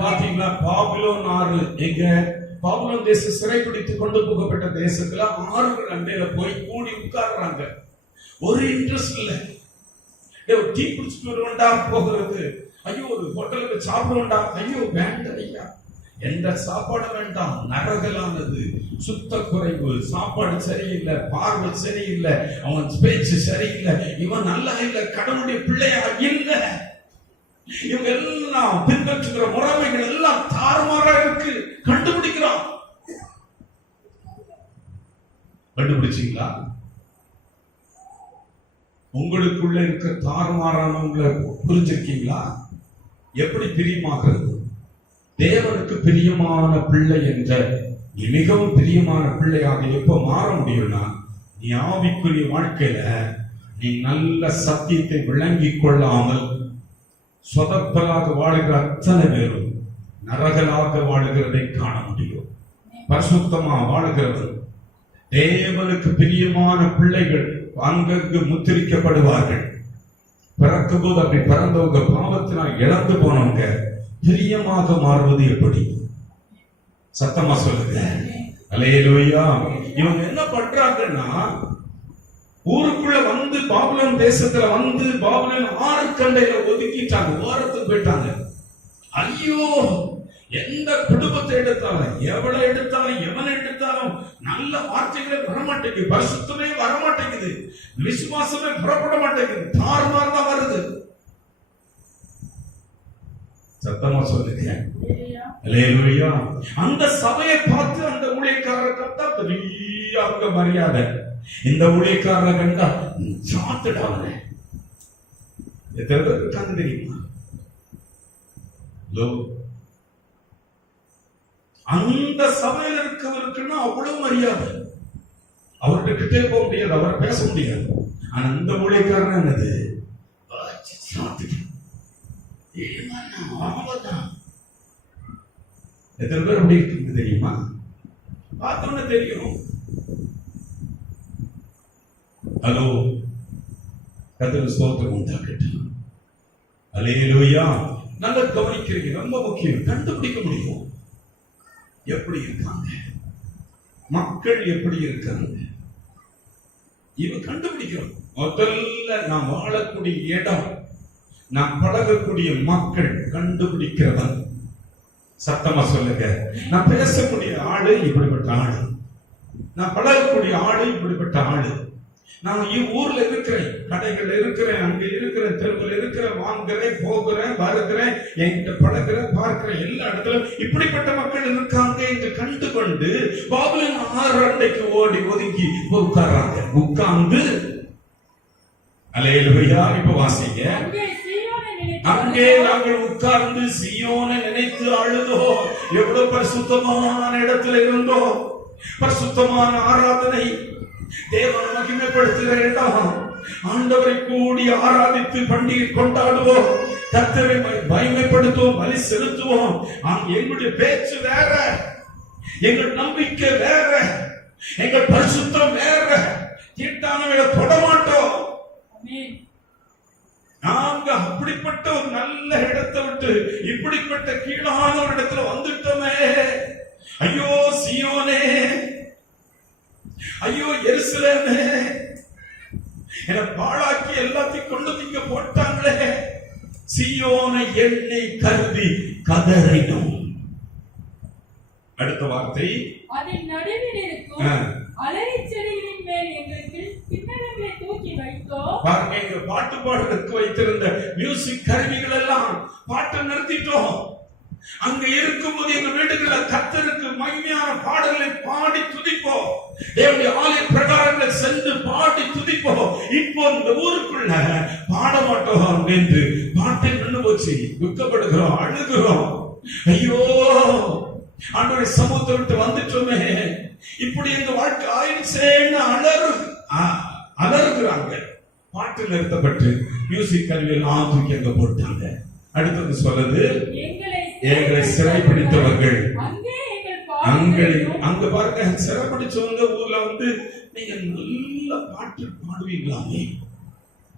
பாத்தீங்களா, பாபிலோன் ஆறு எங்க? பாபிலோன் தேசம் சிறைப்பிடித்து கொண்டு போகப்பட்ட தேசத்துல ஆறுகள் அண்டையில போய் கூடி உட்கார்றாங்க. ஒரு இன்ட்ரெஸ்ட் இல்ல, ஒரு டீ குடிச்சிட்டு வருவண்டா போகிறது, ஐயோ ஒரு ஹோட்டலுக்கு சாப்பிடுவோண்டா, ஐயோ வேண்டாம் ஐயா, எந்த சாப்பாடு வேண்டாம், நரகலானது, சுத்த குறைவு, சாப்பாடு சரியில்லை, பார்வை சரியில்லை, அவன் பேச்சு சரியில்லை, இவன் நல்லா இல்லை, கடவுளுடைய பிள்ளையா இல்லை, இவங்க எல்லாம் பின்பற்றுகிற முறைமைகள் எல்லாம் தாறுமாறா இருக்கு. கண்டுபிடிக்கிறான். கண்டுபிடிச்சீங்களா? உங்களுக்குள்ள இருக்க தாறுமாறானவங்களை புரிஞ்சிருக்கீங்களா? எப்படி பிரியமாகிறது? தேவனுக்கு பிரியமான பிள்ளை என்ற நீ மிகவும் பிரியமான பிள்ளையாக எப்ப மாற முடியும்னா, நீ ஆவிக்குரிய வாழ்க்கையில நீ நல்ல சத்தியத்தை விளங்கிக் கொள்ளாமல் சொதப்பலாக வாழுகிற அத்தனை பேரும் நரகலாக வாழுகிறதை காண முடியும். பரிசுத்தமா வாழுகிறவன், தேவனுக்கு பிரியமான பிள்ளைகள் அங்கங்கு முத்திரிக்கப்படுவார்கள். பிறக்கும் போது அப்படி பிறந்தவங்க பாவத்தினால் இழந்து போனவங்க பிரியமாக மாறுவது எப்படி? சத்தமா சொல்லுங்க அல்லேலூயா. இவங்க என்ன பண்றாங்கன்னா, ஊருக்குள்ள வந்து பாபிலோன் தேசத்துல வந்து பாபிலோன் ஆறு கண்டையில ஒதுக்கிட்டாங்க, ஓரத்துக்கு போயிட்டாங்க. ஐயோ, எந்த குடும்பத்தை எடுத்தாலும், எவளை எடுத்தாலும், எவனை எடுத்தாலும் நல்ல வார்த்தைகளே வரமாட்டேங்குது, பரிசுத்தமே வரமாட்டேங்குது, விசுவாசமே புறப்பட மாட்டேங்குது, தாறுமாறு தான் வருது. சத்தமா சொல்லுங்க அல்லேலூயா. அந்த சபையை பார்த்து அந்த ஊழியக்காரர் கத்தா பெரிய அவங்க மரியாதை. இந்த ஊழியக்காரரை கண்டா சாத்துடாங்க. எத்தனை பேர் இருக்காங்க தெரியுமா? அந்த சபையில் இருக்கவருக்குன்னா அவ்வளவு மரியாதை. அவர்கிட்ட கிட்டே போக முடியாது, அவரை பேச முடியாது. ஆனா அந்த ஊழியக்காரன் என்னது, எத்தனை பேர் அப்படி இருக்கு தெரியுமா? பார்த்தோன்னு தெரியும். ஹலோ, கர்த்தருக்கு ஸ்தோத்திரம் உண்டாகட்டும். அல்லேலூயா. நல்லா கவனிக்கிறீங்க, ரொம்ப முக்கியம். கண்டுபிடிக்க முடியும் எப்படி இருக்காங்க மக்கள், எப்படி இருக்காங்க இவன் கண்டுபிடிக்கிறோம். முதல்ல நாம் வாழக்கூடிய இடம், நாம் பழகக்கூடிய மக்கள் கண்டுபிடிக்கிறவன். சத்தமா சொல்லுங்க. நான் பேசக்கூடிய ஆளு இப்படிப்பட்ட ஆளு, நான் பழகக்கூடிய ஆளு இப்படிப்பட்ட ஆளு. நான் ஊர்ல இருக்கிறேன், கடைகள் இருக்கிறேன், அங்க இருக்கிறேன், தெருவில் இருக்கிறேன், வாங்குறேன், போகிறேன், வருகிறேன், என்கிட்ட பழகிறேன், பார்க்கிறேன், எல்லா இடத்துலயும் இப்படிப்பட்ட மக்கள் இருக்காங்க என்று கண்டு கொண்டு பாபிலோன் 6 அண்டைக்கு ஓடி ஒதுங்கி உட்கார்றாங்க. உட்கார்ந்து அல்லேலூயா. இப்ப வாசிங்க. அங்கே நாங்கள் உட்கார்ந்து சீயோனை நினைத்து அழுதோம். எவ்வளவு பரிசுத்தமான இடத்துல இருந்தோம். பரிசுத்தமான ஆராதனை, தேவனை மகிமைப்படுத்துகிற இடம். ஆண்டவரை கூடி ஆராதித்து பண்டிகை கொண்டாடுவோம், கர்த்தரை மகிமைப்படுத்துவோம், பலி செலுத்துவோம். எங்களுடைய பேச்சு வேற, எங்கள் நம்பிக்கை வேற, எங்கள் பரிசுத்தம் வேற. தீட்டானவங்களை தொடமாட்டோம். நாங்க அப்படிப்பட்ட ஒரு நல்ல இடத்தை விட்டு இப்படிப்பட்ட கீழான ஒரு இடத்துல வந்துட்டோமே. ஐயோ சீயோனே, ஐயோ எருசலேமே, என பாழாக்கி எல்லாத்தையும் கொண்டு இங்க போட்டாங்களே. சீயோனை எண்ணி கருதி கதறினோம். அடுத்த வார்த்தை, அதன் நடுவில் இருக்கும் அலரி செடிகளின் மேல் எங்களுக்கு கிண்ணங்களை தூக்கி வைத்தோம். பாருங்க, எங்க பாட்டு பாடுறதுக்கு வைத்திருந்த மியூசிக் கருவிகள் எல்லாம் பாட்டை நிறுத்திட்டோம். அங்க இருக்கும்போது எங்க வீடுகள கர்த்தருக்கு மகிமையான பாடல்களை பாடி துதிப்போம். தேவனுடைய ஆலய பிரகாரங்களை சென்று பாடி துதிப்போம். இப்போ இந்த ஊருக்குள்ள பாட மாட்டோம் என்று பாட்டை நின்று போச்சு. துக்கப்படுகிறோம், அழுகிறோம். ஐயோ ஆண்டவருடைய சமூகத்தை விட்டு வந்துட்டோமே, இப்படி எங்க வாழ்க்கை ஆயிடுச்சேன்னு அலறுகிறாங்க. பாட்டு நிறுத்தப்பட்டு மியூசிக் கருவியெல்லாம் தூக்கி அங்க போட்டாங்க. அடுத்தது சொல்லுது, எங்களை சிறைப்பிடித்தவர்கள் அங்க பாருங்க, சிறைப்பிடிச்சவங்க ஊர்ல வந்து நீங்க நல்ல பாட்டு பாடுவீங்களாமே,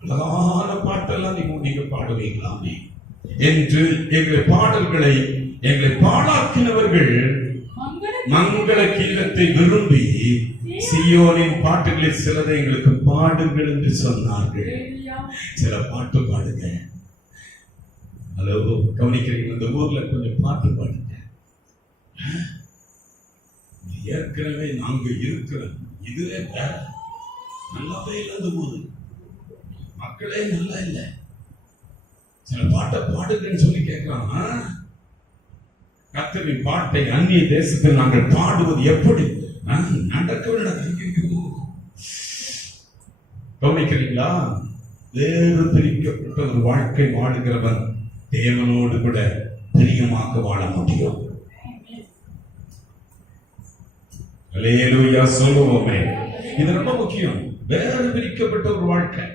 அழகான பாட்டெல்லாம் நீங்க பாடுவீங்களாமே என்று எங்களை பாடல்களை எங்களை பாழாக்கினவர்கள் மங்கள கீதத்தை விரும்பி சீயோனின் பாட்டுகளில் சிலதை எங்களுக்கு பாடுங்கள் என்று சொன்னார்கள். சில பாட்டு பாடுங்க. ஹலோ, கவனிக்கிறீங்க? இந்த ஊர்ல கொஞ்சம் பாட்டு பாடுங்க. ஏற்கனவே நாங்க இருக்கிறோம், இதுவே நல்லாவே இல்லை. இந்த ஊரு மக்களே நல்லா இல்லை. சில பாட்டை பாடுங்கன்னு சொல்லி கேட்கலாம். கர்த்தரின் பாட்டை அந்நிய தேசத்தில் நாங்கள் பாடுவது எப்படி? நடக்கவே கவனிக்கிறீங்களா? வேறு பிரிக்கப்பட்ட ஒரு வாழ்க்கை வாழுகிறவன் தேவனோடு கூட பிரியமாக வாழ முடியும். அல்லேலூயா சொல்லுவோமே. இது ரொம்ப முக்கியம். வேறு பிரிக்கப்பட்ட ஒரு வாழ்க்கை.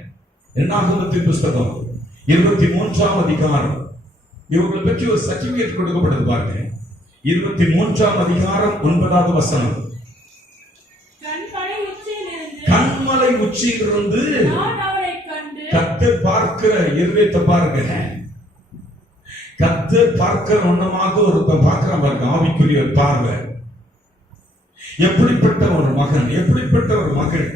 என்னாகமத்தின் புஸ்தகம் 23ஆம் அதிகாரம், இவங்களை பற்றி ஒரு சர்டிபிகேட் கொடுக்கப்படுது பாருங்க. 23ஆம் அதிகாரம் 9வது வசனம். கண்மலை உச்சியிலிருந்து கர்த்தர் பார்க்கிற இருதயத்தை பாருங்க. கர்த்தர் பார்க்கிற ஒண்ணமாக ஒருத்தன் பார்க்கிறான் பாருங்க, ஆவிக்குரிய பார்வை. எப்படிப்பட்ட ஒரு மகன், எப்படிப்பட்ட ஒரு மகள்.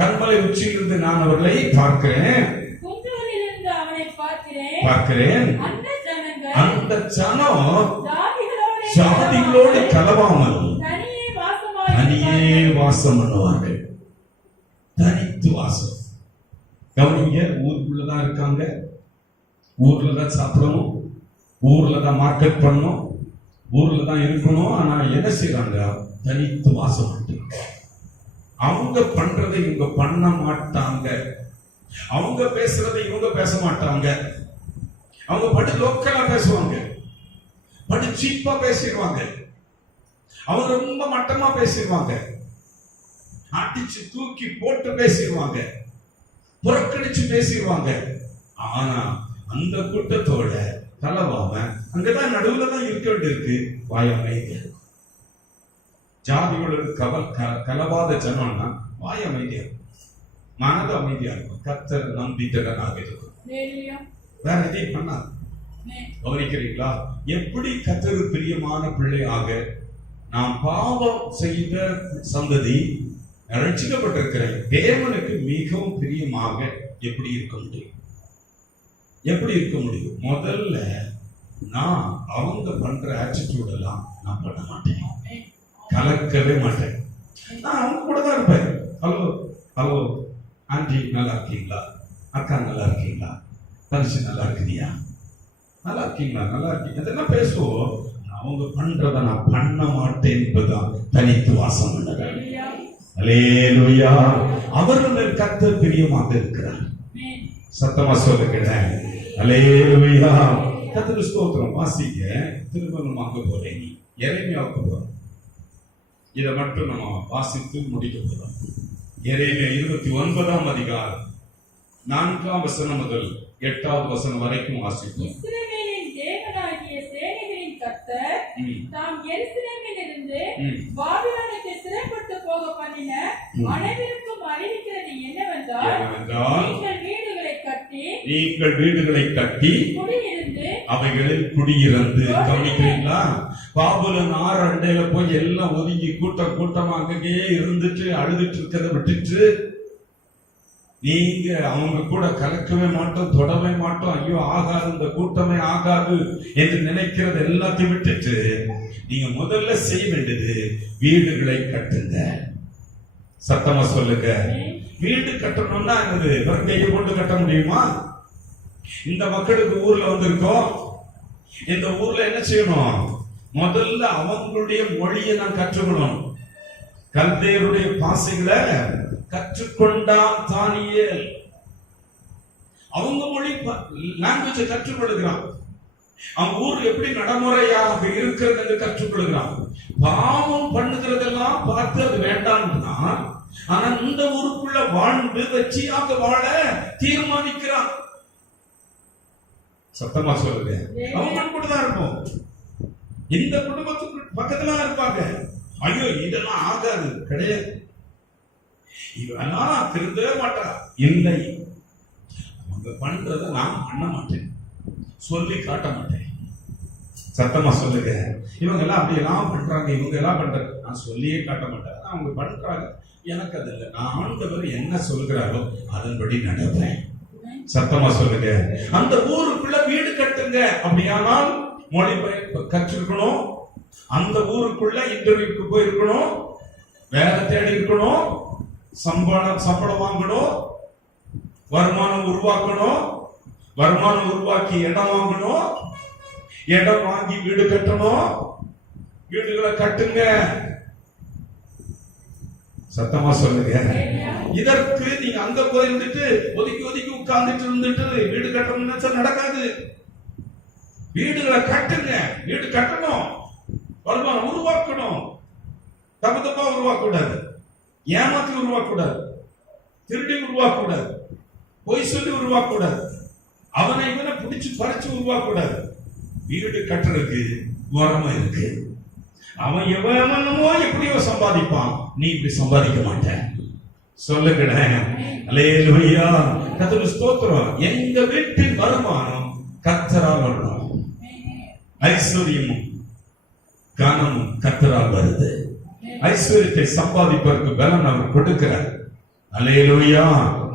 கண்மலை உச்சியிலிருந்து நான் அவர்களை பார்க்கிறேன். அந்த ஜனம் ஜாதிகளோடு கலவாமல் தனியே வாசம் பண்ணுவார்கள். தனித்து வாசம். கவனிங்க, ஊருக்குள்ளதான் இருக்காங்க, ஊர்ல தான் சாப்பிடணும், ஊர்ல தான் மார்க்கெட் பண்ணணும், ஊர்ல தான் இருக்கணும். ஆனா என்ன செய்யறாங்க? தனித்து வாசம் பண்ணுறாங்க. அவங்க பண்றதை இவங்க பண்ண மாட்டாங்க. அவங்க பேசுறதை இவங்க பேச மாட்டாங்க. அவங்க படி லோக்கலா பேசுவாங்க, படி சீப்பா பேசிடுவாங்க. அவங்க ரொம்ப மட்டமா பேசிடுவாங்க, அடிச்சு தூக்கி போட்டு பேசிடுவாங்க, புறக்கணிச்சு பேசிடுவாங்க. ஆனா அந்த கூட்டத்தோட கலவாம அங்கதான் நடுவுல தான் இருக்க வேண்டியிருக்கு. வாயமைதியா இருக்கும். ஜாதிகளோட கலவாத ஜனம்னா வாய் அமைதியா இருக்கும், மனது அமைதியா இருக்கும், கர்த்தர் நம்பிக்கையாக இருக்கும், வேற எதையும் பண்ணாது. கவனிக்கிறீங்களா? எப்படி கர்த்தருக்கு பிரியமான பிள்ளையாக நாம் பாவம் செய்த சந்ததி ரட்சிக்கப்பட்டிருக்கிற தேவனுக்கு மிகவும் பிரியமாக எப்படி இருக்க முடியும்? எப்படி இருக்க முடியும்? முதல்ல நான் அவங்க பண்ற ஆட்டிடியூட் எல்லாம் நான் பண்ண மாட்டேன், கலக்கவே மாட்டேன். நான் அவங்க கூட தான் இருப்பேன். ஹலோ ஹலோ ஆண்டி நல்லா இருக்கீங்களா, அக்கா நல்லா இருக்கீங்களா, தனுஷி நல்லா இருக்குதியா, நல்லா இருக்கீங்களா, நல்லா இருக்கீங்க, இதெல்லாம் பேசுவோம். அவங்க பண்றத நான் பண்ண மாட்டேன் என்பதுதான் தனித்து வாசம் பண்ணது. அல்லேலூயா. அவர்கள் கர்த்தர் பிரியமாக இருக்கிறார். சத்தமா சொல்லுகிறேன். அல்லேலூயா. கர்த்தருக்கு ஸ்தோத்திரம். வாசிங்க. திரும்ப நம்ம அங்க போறேன், நீ எரேமியாவுக்கு போறோம். இதை மட்டும் நம்ம வாசித்து முடிக்க போறோம். எரேமியா 29ஆம் அதிகாரம் 4ஆம் வசனம் முதல் 8வது வசனம் வரைக்கும் வாசிப்போம். இஸ்ரவேலின் தேவனாகிய சேனைகளின் கர்த்தர் தாம் எருசலேமிலிருந்து பாபிலோனுக்கு சிறைப்பட்டு போக பண்ணின அனைவருக்கும் அறிவிக்கிறது என்னவென்றால், நீங்கள் வீடுகளை கட்டி குடியிருந்து அவைகளில் குடியிருந்து. கவனிக்கிறீங்களா? பாபுலன் 6 அண்டையில போய் எல்லாம் ஒதுங்கி கூட்டமா அங்கேயே இருந்துட்டு அழுதுட்டு இருக்கிறத விட்டுட்டு, நீங்க அவங்க கூட கலக்கவே மாட்டோம், தொடவே மாட்டோம், ஐயோ ஆகாது, இந்த கூட்டமே ஆகாது என்று நினைக்கிறது எல்லாத்தையும் விட்டுட்டு நீங்க முதல்ல செய்ய வேண்டியது வீடுகளை கட்டுங்க. சத்தமா சொல்லுங்க. வீடு கட்டணும்னா என்னது? வெறுங்கையை கொண்டு கட்ட முடியுமா? இந்த மக்களுக்கு ஊர்ல வந்திருக்கோம். இந்த ஊர்ல என்ன செய்யணும்? முதல்ல அவங்களுடைய மொழியை நான் கற்றுக்கணும். கல்தேயருடைய பாசைகளை கற்றுக்கொண்டான் தானியேல். அவங்க மொழி லாங்குவேஜ் கற்றுக்கொள்கிறான். அவங்க ஊர் எப்படி நடைமுறையாக இருக்கிறது என்று கற்றுக்கொள்கிறான். பாவம் பண்ணுகிறதெல்லாம் பார்த்து அது வேண்டாம்னா, ஆனா இந்த ஊருக்குள்ள வாழ்ந்து வெற்றியாக வாழ தீர்மானிக்கிறான். சத்தமா சொல்லுங்க. அவங்க கூட தான் இருப்போம். இந்த குடும்பத்துக்கு பக்கத்துல இருப்பாங்க. ஐயோ இதெல்லாம் ஆகாது, கிடையாது, இவெல்லாம் திருந்தவே மாட்டா. இல்லை, அவங்க பண்றத நான் பண்ண மாட்டேன், சொல்லி காட்ட மாட்டேன். சத்தமா சொல்லுங்க. இவங்க எல்லாம் அப்படி எல்லாம் பண்றாங்க, இவங்க எல்லாம் பண்றாங்க, நான் சொல்லியே காட்ட மாட்டேன். அவங்க பண்றாங்க, எனக்கு அது இல்லை. நான் ஆண்டவர் என்ன சொல்கிறாரோ அதன்படி நடப்பேன். சத்தமா சொல்லுங்க. அந்த ஊருக்குள்ள வீடு கட்டுங்க. அப்படியானால் மொழிபெயர்ப்பு கற்றிருக்கணும். அந்த ஊருக்குள்ள இன்டர்வியூக்கு போயிருக்கணும், வேலை தேடி இருக்கணும், சம்பளம் வாங்கணும், வருமானம் உருவாக்கணும், வருமானம் உருவாக்கி இடம் வாங்கணும், இடம் வாங்கி வீடு கட்டணும். வீடுகளை கட்டுங்க. சத்தமா சொல்லுங்க. இதற்கு நீங்க அங்க போயிருந்துட்டு ஒதுக்கி உட்கார்ந்துட்டு இருந்துட்டு வீடு கட்டணும்னு நடக்காது. வீடுகளை கட்டுங்க. வீடு கட்டணும், வருமானம் உருவாக்கணும். தப்பா உருவாக்க கூடாது, ஏமாத்தி உருவாக்க கூடாது, திருடி உருவாக்க கூடாது, பொய் சொல்லி உருவாக்க கூடாது, அவனை இவனை பிடிச்சு பறிச்சு உருவாக்க கூடாது. வீடு கட்டுறதுக்கு வரமா இருக்கு. அவன் எவனமோ எப்படியோ சம்பாதிப்பான், நீ இப்படி சம்பாதிக்க மாட்ட. சொல்லுங்க. அல்லேலூயா. கர்த்தருக்கு ஸ்தோத்திரம். எங்க வீட்டின் வருமானம் கர்த்தரால் வரணும். ஐஸ்வர்யமும் கனமும் கர்த்தரால் வருது. ஐஸ்வர்யத்தை சம்பாதிப்பதற்கு பலன் அவர் கொடுக்கிறார். அல்லேலூயா.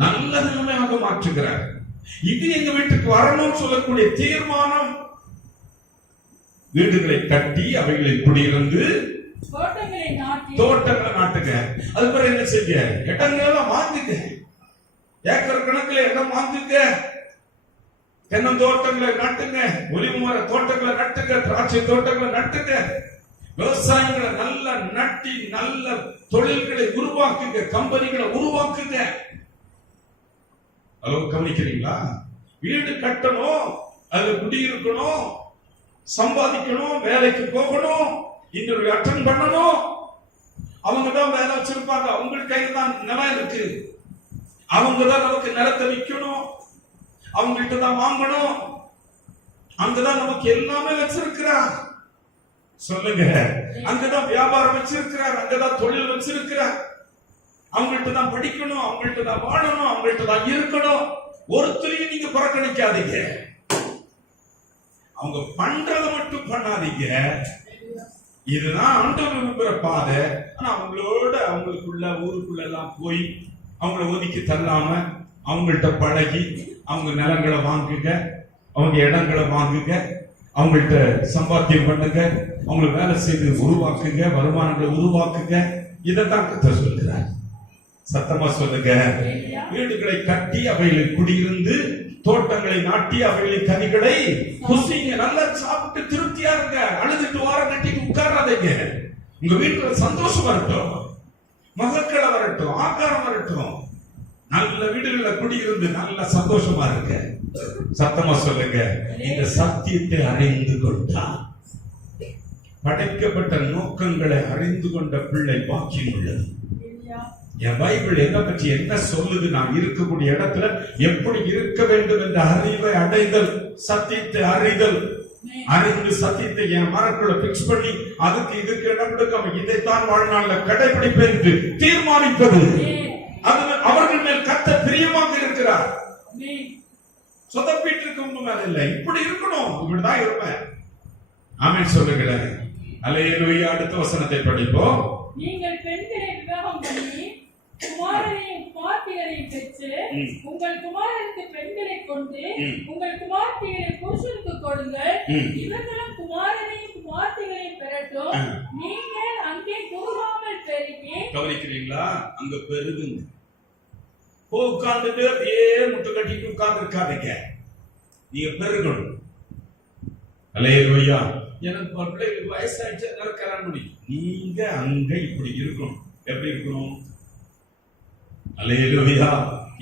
நல்ல நிலைமையாக மாற்றுகிறார். இது எங்க வீட்டுக்கு வரணும்னு சொல்லக்கூடிய தீர்மானம். வீடுகளை கட்டி அவைகளில் குடியிருந்து தோட்டங்களை நாட்டுங்க. அது பிறகு என்ன செய்ய? இடங்களெல்லாம் வாங்குங்க. ஏக்கர் கணக்கில் இடம் வாங்குங்க. தென்னந்தோட்டங்களை நட்டுங்க, ஒலிவு மர தோட்டங்களை நட்டுங்க, திராட்சை தோட்டங்களை நட்டுங்க. விவசாயங்களை நல்ல நட்டி நல்ல தொழில்களை உருவாக்குங்க, கம்பெனிகளை உருவாக்குங்க. அளவு கவனிக்கிறீங்களா? வீடு கட்டணும், அதுல குடியிருக்கணும், சம்பாதிக்கணும், வேலைக்கு போகணும், இன்டர்வியூ அட்டெண்ட் பண்ணணும். அவங்க தான் வேலை வச்சிருப்பாங்க, அவங்களுக்கு கையில் தான் நிலம் இருக்கு, அவங்க தான் நமக்கு நிலத்தை விற்கணும், அவங்கள்ட்ட தான் வாங்கணும், அங்கதான் நமக்கு எல்லாமே வச்சிருக்கிறார். சொல்லுங்க. அங்கதான் வியாபாரம் வச்சிருக்கிறார், அங்கதான் தொழில் வச்சிருக்கிறார். அவங்கள்ட்ட தான் படிக்கணும், அவங்கள்ட்ட தான் வாழணும், அவங்கள்ட்ட தான் இருக்கணும். ஒருத்தரையும் நீங்க புறக்கணிக்காதீங்க. அவங்க பண்றத மட்டும் பண்ணாதீங்க. இதுதான் ஆண்டவர் விரும்புகிற பாதை. ஆனா அவங்களோட அவங்களுக்குள்ள ஊருக்குள்ள எல்லாம் போய் அவங்கள ஒதுக்கி தள்ளாம அவங்கள்ட்ட பழகி அவங்க நிலங்களை வாங்குங்க, அவங்க இடங்களை வாங்குங்க, அவங்கள்ட்ட சம்பாத்தியம் பண்ணுங்க, அவங்களை வேலை செய்து உருவாக்குங்க, வருமானங்களை உருவாக்குங்க. இதைத்தான் கர்த்தர் சொல்கிறார். சத்தமா சொல்லுங்க. வீடுகளை கட்டி அவைகளில் குடியிருந்து தோட்டங்களை நாட்டி அவைகளின் கனிகளை புசிங்க. நல்லா சாப்பிட்டு திருப்தியா இருங்க. அழுதுட்டு வாரம் கட்டிட்டு உட்காராதீங்க. உங்க வீட்டுல சந்தோஷம் வரட்டும், மகக்களை வரட்டும், ஆகாரம் வரட்டும். நல்ல வீடுகளில் குடியிருந்து நல்ல சந்தோஷமா இருக்க. சத்தமா சொல்லுங்க. இந்த சத்தியத்தை அறிந்து கொண்டார். படைக்கப்பட்ட நோக்கங்களை அறிந்து கொண்ட பிள்ளை பாக்கியம் உள்ளது. என் பைபிள் எதை பற்றி என்ன சொல்லுது, நான் இருக்கக்கூடிய இடத்துல எப்படி இருக்க வேண்டும் என்ற அறிவை அடைதல், சத்தியத்தை அறிதல், அறிந்து சத்தியத்தை என் மனக்குள்ள பிக்ஸ் பண்ணி அதுக்கு இதுக்கு இடம் கொடுக்காம இதைத்தான் வாழ்நாள்ல கடைபிடிப்பேன் என்று தீர்மானிப்பது. அது அவர்கள் மேல் கர்த்தர் பிரியமாக இருக்கிறார். சொதப்பிட்டு இருக்கவங்க மேல இல்ல, இப்படி இருக்கணும், இப்படிதான் இருப்பேன். ஆமென் சொல்லுங்களேன். அல்லேலூயா. அடுத்த வசனத்தை படிப்போம். நீங்கள் பெண்களை விவாகம் பண்ணி குமாரனையும் குமார்த்திகளையும் பெற்று உங்கள் குமாரனுக்கு பெண்களை கொண்டு உங்கள் குமார்த்திகளை புருஷனுக்கு கொடுங்கள். இவர்களும் குமாரனையும் குமார்த்திகளையும் பெறட்டும். நீங்கள் அங்கே கூறாமல் பெருகி. கவனிக்கிறீங்களா? அங்க பெருகுங்க. உட்கார்ந்துட்டு அப்படியே முட்டு கட்டிட்டு உட்கார்ந்து இருக்காதீங்க. நீங்க பெருகணும். அல்லேலூயா. எனக்கு பிள்ளைகளுக்கு வயசாயிடுச்சு, அதனால கல்யாணம் பண்ணி. நீங்க அங்க இப்படி இருக்கணும். எப்படி இருக்கணும்? அல்லேலூயா.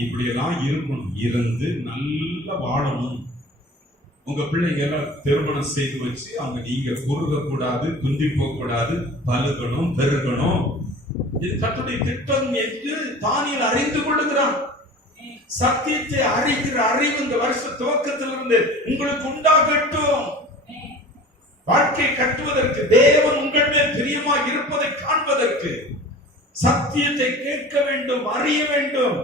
இப்படி எல்லாம் இருக்கணும். இருந்து நல்லா வாழணும். உங்க பிள்ளைங்க எல்லாம் திருமணம் செய்து வச்சு அவங்க நீங்க குறுக கூடாது, குந்தி போக கூடாது, பழுகணும், பெருகணும். இது கர்த்தருடைய திட்டம் என்று தானியேல் அறிந்து கொள்ளுகிறான். சத்தியத்தை அறிகிற அறிவு இந்த வருஷ துவக்கத்திலிருந்து உங்களுக்கு உண்டாகட்டும். வாழ்க்கையை கட்டுவதற்கு, தேவன் உங்கள் மேல் பிரியமாக இருப்பதை காண்பதற்கு சத்தியத்தை கேட்க வேண்டும், அறிய வேண்டும்.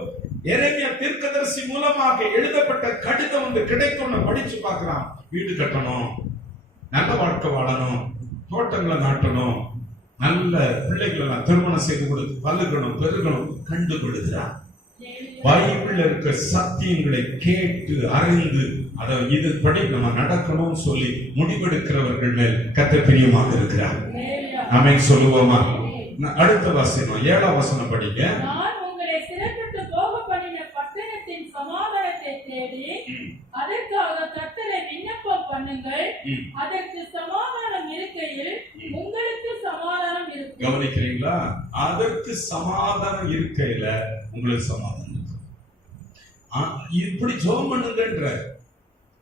எரேமியா தீர்க்கதரிசி மூலமாக எழுதப்பட்ட கடிதம் வந்து கிடைக்கும்னு படிச்சு பார்க்கலாம். வீடு கட்டணும், நல்ல வாழ்க்கை வாழணும், தோட்டங்களை நாட்டணும், நல்ல பிள்ளைகளை திருமணம் செய்து கொடுத்து பழுகணும், பெருகணும் கண்டு கொள்கிறார். பைபிள்ல இருக்க சத்தியங்களை கேட்டு அறிந்து அதை இதுபடி நம்ம நடக்கணும்னு சொல்லி முடிவெடுக்கிறவர்கள் மேல் கர்த்தர் பிரியமாக இருக்கிறார். ஆமென் சொல்லுவோமா? அடுத்த வசனம் 7ஆம் வசனம் படிங்க. நான் உங்களை சிறைப்பட்டு போக பண்ணின பட்டணத்தின் சமாதானத்தை தேடி அதற்காக கர்த்தரை விண்ணப்பம் பண்ணுங்கள். அதற்கு சமாதானம் இருக்கையில் உங்களுக்கு சமாதானம் இருக்கும். கவனிக்கிறீங்களா? அதற்கு சமாதானம் இருக்கையில உங்களுக்கு சமாதானம் இருக்கும். இப்படி ஜெபம் பண்ணுங்கன்ற,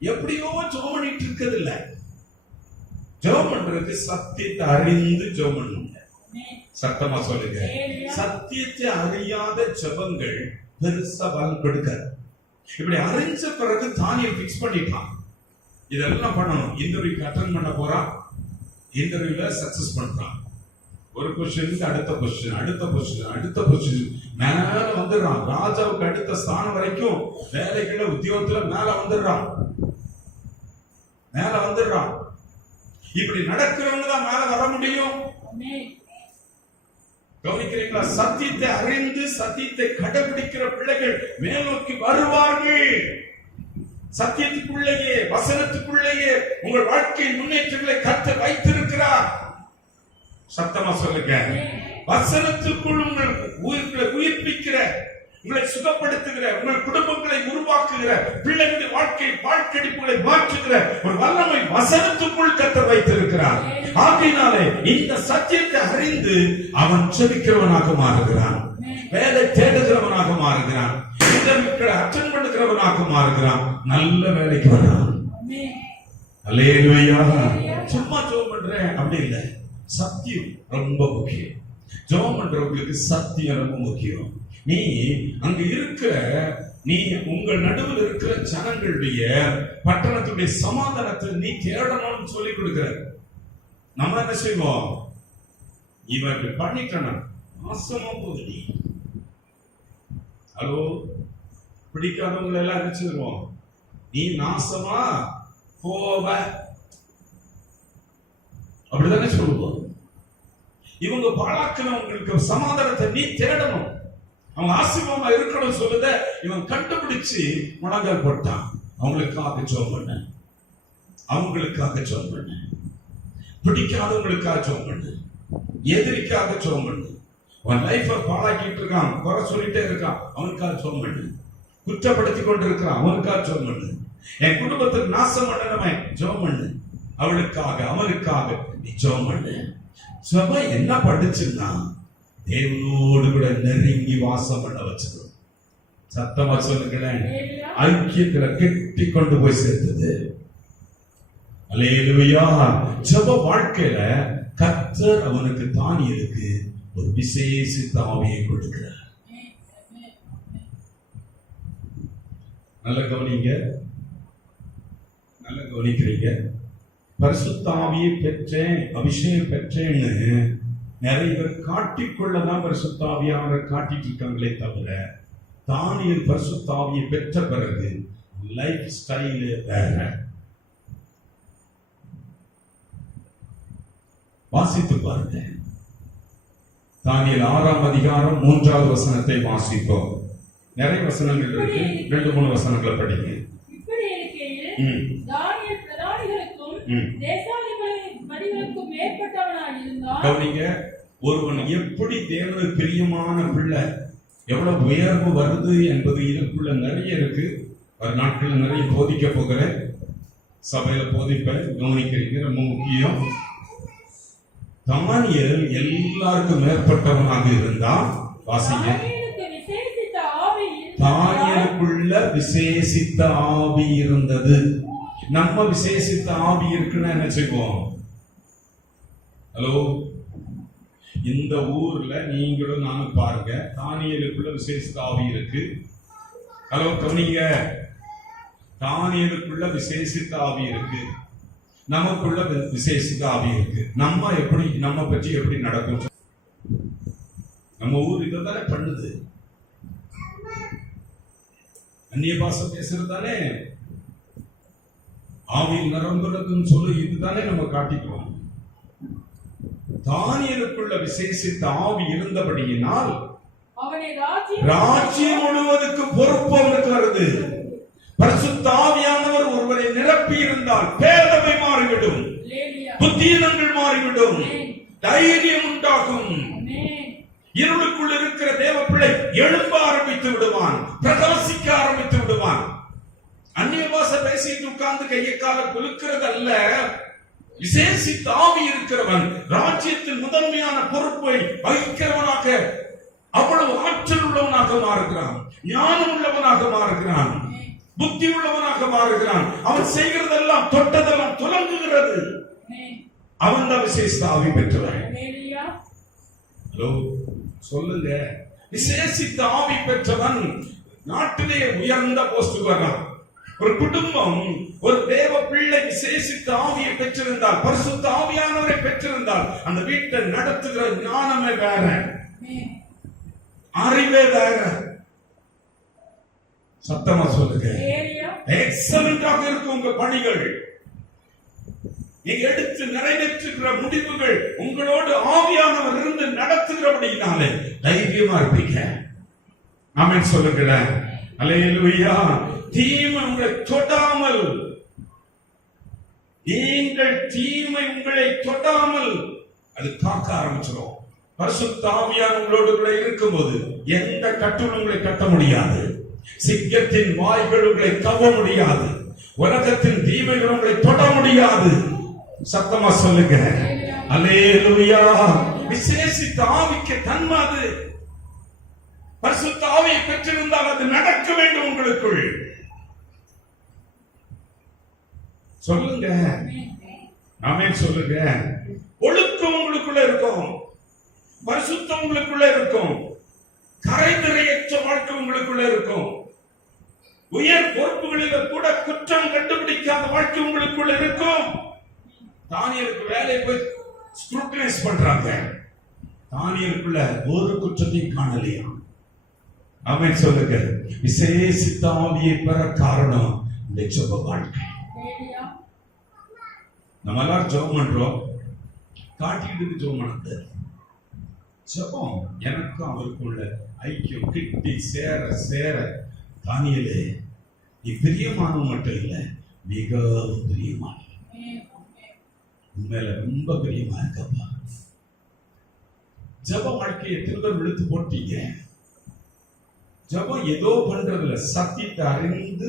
எப்படியோ ஜெபம் பண்ணிட்டு இருக்கிறது இல்ல. ஜெபம் பண்றது சத்தியத்தை அறிந்து ஜெபம் பண்ணுங்க. சத்தமா சொல்லுங்க. சத்தியத்தை அறியாத ஜெபங்கள் பெருசா பலன் கொடுக்காது. இப்படி அறிஞ்ச பிறகு தானியேல் பிக்ஸ் பண்ணிட்டான். இதெல்லாம் பண்ணணும். இன்டர்வியூக்கு அட்டெண்ட் பண்ண போறான். இன்டர்வியூல சக்சஸ் பண்றான். ஒரு கொஸ்டினுக்கு அடுத்த கொஸ்டின், அடுத்த கொஸ்டின், அடுத்த கொஸ்டின், மேல வந்துடுறான். ராஜாவுக்கு அடுத்த ஸ்தானம் வரைக்கும் வேலைகளை உத்தியோகத்துல மேல வந்துடுறான். மேல வந்துடுறான். இப்படி நடக்கிறவங்க தான் மேல வர முடியும். கவனிக்கிறீங்களா? சத்தியத்தை அறிந்து சத்தியத்தை கடைபிடிக்கிற பிள்ளைகள் மேல் நோக்கி வருவார்கள். சத்தியத்துக்குள்ளேயே, வசனத்துக்குள்ளேயே உங்கள் வாழ்க்கையின் முன்னேற்றங்களை கர்த்தர் வைத்திருக்கிறார். சத்தமா சொல்லுங்க. வசனத்துக்குள் உங்கள் உயிர்களை உயிர்ப்பிக்கிற, உங்களை சுகப்படுத்துகிற, உங்கள் குடும்பங்களை உருவாக்குகிற, பிள்ளைகளுடைய வாழ்க்கை வாழ்க்கடிப்புகளை மாற்றுகிற ஒரு வல்லமை வசனத்துக்குள் கர்த்தர் வைத்திருக்கிறார். ஆகையினாலே இந்த சத்தியத்தை அறிந்து அவன் செபிக்கிறவனாக மாறுகிறான், வேலை தேடுகிறவனாக மாறுகிறான், இன்டர்வியூக்களை அட்டெண்ட் பண்ணுகிறவனாக மாறுகிறான், நல்ல வேலைக்கு வர்றான். அல்லேலூயா. சும்மா ஜெபம் பண்றேன் அப்படி இல்லை. சத்தியம் ரொம்ப முக்கியம். ஜெபம் பண்றவங்களுக்கு சத்தியம் ரொம்ப முக்கியம். நீ அங்க இருக்கிற, நீ உங்கள் நடுவில் இருக்கிற ஜனங்களுடைய பட்டணத்துடைய சமாதானத்தை நீ தேடணும்னு சொல்லி கொடுக்கிற. நம்ம என்ன செய்வோம்? இவன் பண்ணிட்டான நாசமா போகுது. ஹலோ, பிடிக்காதவங்களை எல்லாம் நினைச்சிருவோம். நீ நாசமா போவ அப்படிதானே சொல்லுவோம். இவங்க பாழாக்கினவங்களுக்கு சமாதானத்தை நீ தேடணும். அவங்க ஆசீர்வாதமா இருக்கணும் சொல்லுத இவன் கண்டுபிடிச்சு முழங்கால் போட்டான். அவங்களுக்காக ஜெபம் பண்ண, அவங்களுக்காக ஜெபம் பண்ண, பிடிக்காதவங்களுக்காக ஜெபம் பண்ணு, எதிரிக்காக ஜெபம் பண்ணு, அவன் லைஃப பாழாக்கிட்டு இருக்கான், குறை சொல்லிட்டே இருக்கான், அவனுக்காக ஜெபம் பண்ணு. குற்றப்படுத்தி கொண்டு இருக்கிறான், அவனுக்காக ஜெபம் பண்ணு. என் குடும்பத்துக்கு நாசம் பண்ணனவன் ஜெபம் பண்ணு, அவளுக்காக அவனுக்காக நீ ஜெபம் பண்ணு. ஜெபம் என்ன பண்ணுச்சுன்னா தேவனோடு கூட நெருங்கி வாசம் பண்ண வச்சது. சத்தமா சொல்லுங்களேன், ஐக்கியத்துல கெட்டி கொண்டு போய் சேர்த்தது. அல்லேலூயா. ஜெப வாழ்க்கையில கர்த்தர் அவனுக்கு தானியேலுக்கு ஒரு விசேஷித்த ஆவியை கொடுக்கிறார். நல்ல கவனிங்க, நல்ல கவனிக்கிறீங்க. பரிசுத்த ஆவியை பெற்றேன், அபிஷேகம் பெற்றேன்னு நிறைய பேர் காட்டிக்கொள்ளதான் பரிசுத்த ஆவியானவரை காட்டிட்டு இருக்காங்களே தவிர, தானியேல் பரிசுத்த ஆவியை பெற்ற பிறகு லைஃப் ஸ்டைல் வேற. வாசித்து பாருங்க. தானியேல் 6ஆம் அதிகாரம் 3வது வசனத்தை வாசிப்போம். நிறைய வசனங்கள் இருக்கு, 2-3 வசனங்களை படிங்க. இப்படி இருக்கையில் தானியேல் பிரதானிகளுக்கும் தேசாதிபதிகளுக்கும் மேற்பட்டவனாய் இருந்தான். கவனிங்க, ஒருவன் எப்படி தேவனுக்கு பிரியமான பிள்ளை, எவ்வளவு உயர்வு வருது என்பது இதுக்குள்ள நிறைய இருக்கு. ஒரு நாட்கள் நிறைய போதிக்க போகிறேன், சபையில போதிப்பேன், கவனிக்கிறீங்க. ரொம்ப முக்கியம். தானியேல் எல்லாருக்கும் மேற்பட்டவனாக இருந்தான். வாசிங்க. தானியேலுக்குள்ள விசேஷித்த ஆவி இருந்தது. நம்ம விசேஷித்த ஆவி இருக்குன்னு என்ன செய்வோம்? ஹலோ, இந்த ஊர்ல நீங்களும் நானும் பாருங்க, தானியேலுக்குள்ள விசேஷித்த ஆவி இருக்கு. ஹலோ கவனிங்க, தானியேலுக்குள்ள விசேஷித்த ஆவி இருக்கு, நமக்குள்ள விசேஷித்த ஆவி இருக்கு. நம்ம பற்றி எப்படி நடக்கும்? நம்ம ஊர் இதானே பண்ணுது, அந்நிய பாஷை பேசுறதானே ஆவியில் நிரம்புறதுன்னு சொல்லி இதுதானே நம்ம காட்டிக்கிறோம். தானியேலுக்குள்ள விசேஷித்த ஆவி இருந்தபடியினால் ராஜ்யம் முழுவதுக்கு பொறுப்பு அவனுக்கு வருது. பரிசுத்த ஆவியானவர் ஒருவரை நிரப்பி இருந்தால் பேதமை மாறிவிடும், புத்தீனங்கள் மாறிவிடும், தைரியம் உண்டாகும். இருளுக்குள் இருக்கிற தேவ பிள்ளை எழும்ப ஆரம்பித்து விடுவான், பிரகாசிக்க ஆரம்பித்து விடுவான். அந்நிய பாஷை பேசிட்டு உட்கார்ந்து கையை கால குலுக்கிறது அல்ல. விசேஷித்த ஆவி இருக்கிறவன் ராஜ்யத்தின் முதன்மையான பொறுப்பை வகிக்கிறவனாக, அவ்வளவு ஆற்றல் உள்ளவனாக மாறுகிறான், ஞானம் உள்ளவனாக மாறுகிறான், புத்தி உள்ளவனாக மாறுகிறான். அவன் செய்கிறதெல்லாம் தொட்டதெல்லாம் துலங்குகிறது. அவன் தான் விசேஷ ஆவி பெற்றவன். ஹலோ சொல்லுங்க, விசேஷித்த ஆவி பெற்றவன் நாட்டிலே உயர்ந்த போஸ்ட் வர்றான். ஒரு குடும்பம், ஒரு தேவ பிள்ளை விசேஷித்த ஆவியை பெற்றிருந்தால், பரிசுத்த ஆவியானவரை பெற்றிருந்தால், அந்த வீட்டை நடத்துகிற ஞானமே வேற, அறிவே வேற. சத்தமா சொல்லுங்க, எக்ஸலண்டாக இருக்கும் உங்க பணிகள். நீங்க எடுத்து நிறைவேற்றுகிற முடிவுகள் உங்களோடு ஆவியானவர் இருந்து நடத்துகிறபடினாலே தைரியமா இருப்பீங்க. ஆமென் சொல்லுங்களேன். அல்லேலூயா. தீமை உங்களை தொடாமல், நீங்கள் தீமை உங்களை தொடாமல் அது காக்க ஆரம்பிச்சிடும். பரிசுத்த ஆவியானவர் உங்களோடு கூட இருக்கும்போது எந்த கட்டுகளும் உங்களை கட்ட முடியாது, சிங்கத்தின் வாய்கள் உங்களை கவ முடியாது, உலகத்தின் தீமைகள் உங்களை தொட முடியாது. சத்தமா சொல்லுங்க அல்லேலூயா. விசேஷித்த ஆவிக்கு தன்மை அது. பரிசுத்த ஆவியை பெற்றிருந்தால் அது நடக்க வேண்டும் உங்களுக்குள். சொல்லுங்க, ஆமென் சொல்லுங்க. ஒழுக்கம் உங்களுக்குள்ள இருக்கும், பரிசுத்தம் உங்களுக்குள்ள இருக்கும், கரைதிரையற்ற வாழ்க்கை உங்களுக்குள்ள இருக்கும், உயர் பொறுப்புகளில் கூட குற்றம் கண்டுபிடிக்காத வாழ்க்கை உங்களுக்குள்ள இருக்கும். தானியேலுக்கு வேலையை போய் ஸ்க்ரூட்டனைஸ் பண்றாங்க, தானியேலுக்குள்ள ஒரு குற்றத்தையும் காணலையா? ஆமென் சொல்லுங்க. விசேஷித்த ஆவியை பெற காரணம் இந்த ஜெப வாழ்க்கை. நம்ம எல்லாரும் ஜெபம் பண்றோம், காட்டிட்டு ஜெபம் பண்ணது. ஜெபம் எனக்கும் அவருக்குள்ள ஐக்கியம் கிட்டி சேர சேர, தானியேலே நீ பிரியமானவன் மட்டும் இல்ல, மிகவும் பிரியமான, உண்மையில ரொம்ப பிரியமா இருக்கப்பா. ஜெப வாழ்க்கையை எத்தனை பேர் இழுத்து போட்டீங்க? ஜெபம் ஏதோ பண்றதுல சத்தியத்தை அறிந்து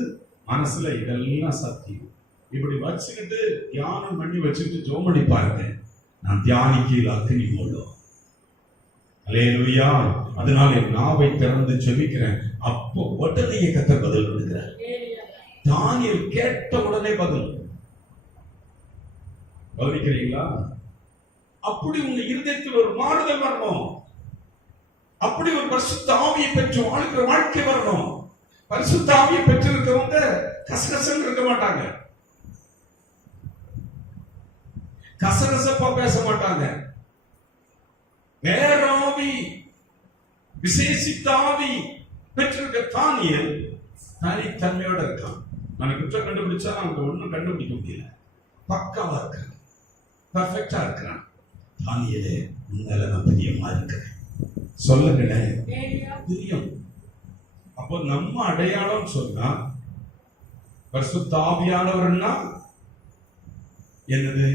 மனசுல இதெல்லாம் சத்தியம் இப்படி வச்சுக்கிட்டு தியானம் பண்ணி வச்சுக்கிட்டு ஜெபம் பண்ணி பாருங்க. நான் தியானிக்கையில் அக்னி மூலம். அல்லேலூயா. அதனால என் நாவை திறந்து ஜெபிக்கிறேன். அப்போ உடனே கர்த்தர் பதில் கொடுக்கிறார். தானியேல் கேட்ட உடனே பதில். கவனிக்கிறீங்களா? அப்படி உங்க இருதயத்தில் ஒரு மாறுதல் வரணும். அப்படி ஒரு பரிசுத்த ஆவியை பெற்று வாழ்க்கிற வாழ்க்கை வரணும். பரிசுத்த ஆவியை பெற்றிருக்கிறவங்க கசகசன்னு இருக்க மாட்டாங்க, கசகசப்பா பேச மாட்டாங்க. வேற ஆவி, விசேஷித்த ஆவி பெற்றிருக்க தானியேல் தனித்தன்மையோட இருக்கான். நான் குற்றம் கண்டுபிடிச்சா அவங்க ஒன்றும் கண்டுபிடிக்க முடியல. பக்காவா இருக்கிறான், பர்ஃபெக்டா இருக்கிறான். தானியேலே உன்னால நான் பிரியமா இருக்கிறேன். சொல்லுங்களேன், பிரியம். அப்போ நம்ம அடையாளம் சொன்னா பரிசுத்த ஆவியானவர்னா என்னது?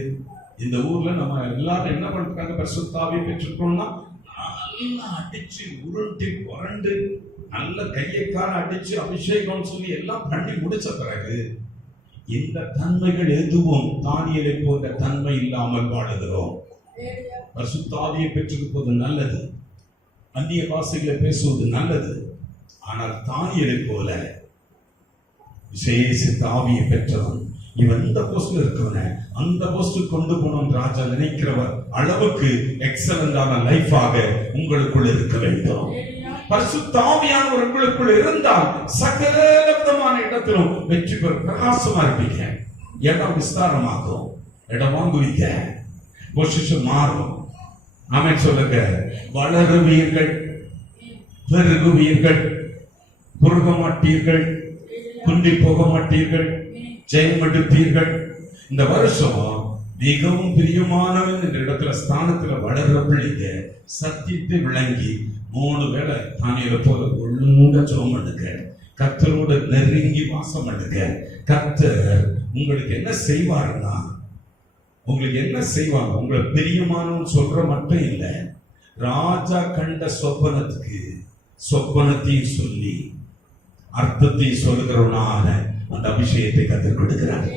இந்த ஊர்ல நம்ம எல்லாரும் என்ன பண்றாங்க? பரிசுத்த ஆவியை பெற்றுக்கணும்னா நல்லா அடிச்சு உருட்டி புரண்டு நல்ல கையை கால அடிச்சு அபிஷேகம் சொல்லி எல்லாம் பண்ணி முடிச்ச பிறகு இந்த தன்மைகள் எதுவும் தானியேலை போன்ற தன்மை இல்லாமல் வாழுகிறோம். பரிசுத்த ஆவியை பெற்றிருப்பது நல்லது, அந்நிய பாஷைகளை பேசுவது நல்லது. ஆனால் தானியேலை போல விசேஷித்த ஆவியை பெற்றவன், இவன் இந்த போஸ்ட்ல இருக்கவன அந்த போஸ்ட் கொண்டு போனோம் ராஜா நினைக்கிறவர் அளவுக்கு எக்ஸலண்டான லைஃபாக உங்களுக்குள் இருக்க வேண்டும். பரிசுத்த ஆவியானவர் உங்களுக்குள் இருந்தால் சகல விதமான இடத்திலும் வெற்றி பெற பிரகாசமா இருப்பீங்க. இடம் விஸ்தாரமாகும், இடம் வாங்குவீங்க, பொசிஷன் மாறும். ஆமென் சொல்லுங்க. வளருவீர்கள், பெருகுவீர்கள், குறுக மாட்டீர்கள், குண்டி போக மாட்டீர்கள், ஜெயம் எடுப்பீர்கள். இந்த வருஷம் மிகவும் பிரியமானவன் என்ற இடத்துல ஸ்தானத்துல வளர்ற பிள்ளைங்க சத்தியத்தை விளங்கி 3 வேளை தானியேலை போல ஒழுங்கா ஜெபம் பண்ணுங்க, கர்த்தரோட நெருங்கி வாசம் பண்ணுங்க. கர்த்தர் உங்களுக்கு என்ன செய்வாருன்னா, உங்களுக்கு என்ன செய்வாங்க? உங்களை பிரியமானவன் சொல்ற மட்டும் இல்ல, ராஜா கண்ட சொப்பனத்துக்கு சொப்பனத்தையும் சொல்லி அர்த்தத்தையும் சொல்லுகிறவனாக அந்த அபிஷேகத்தை கற்றுக் கொடுக்கிறார்.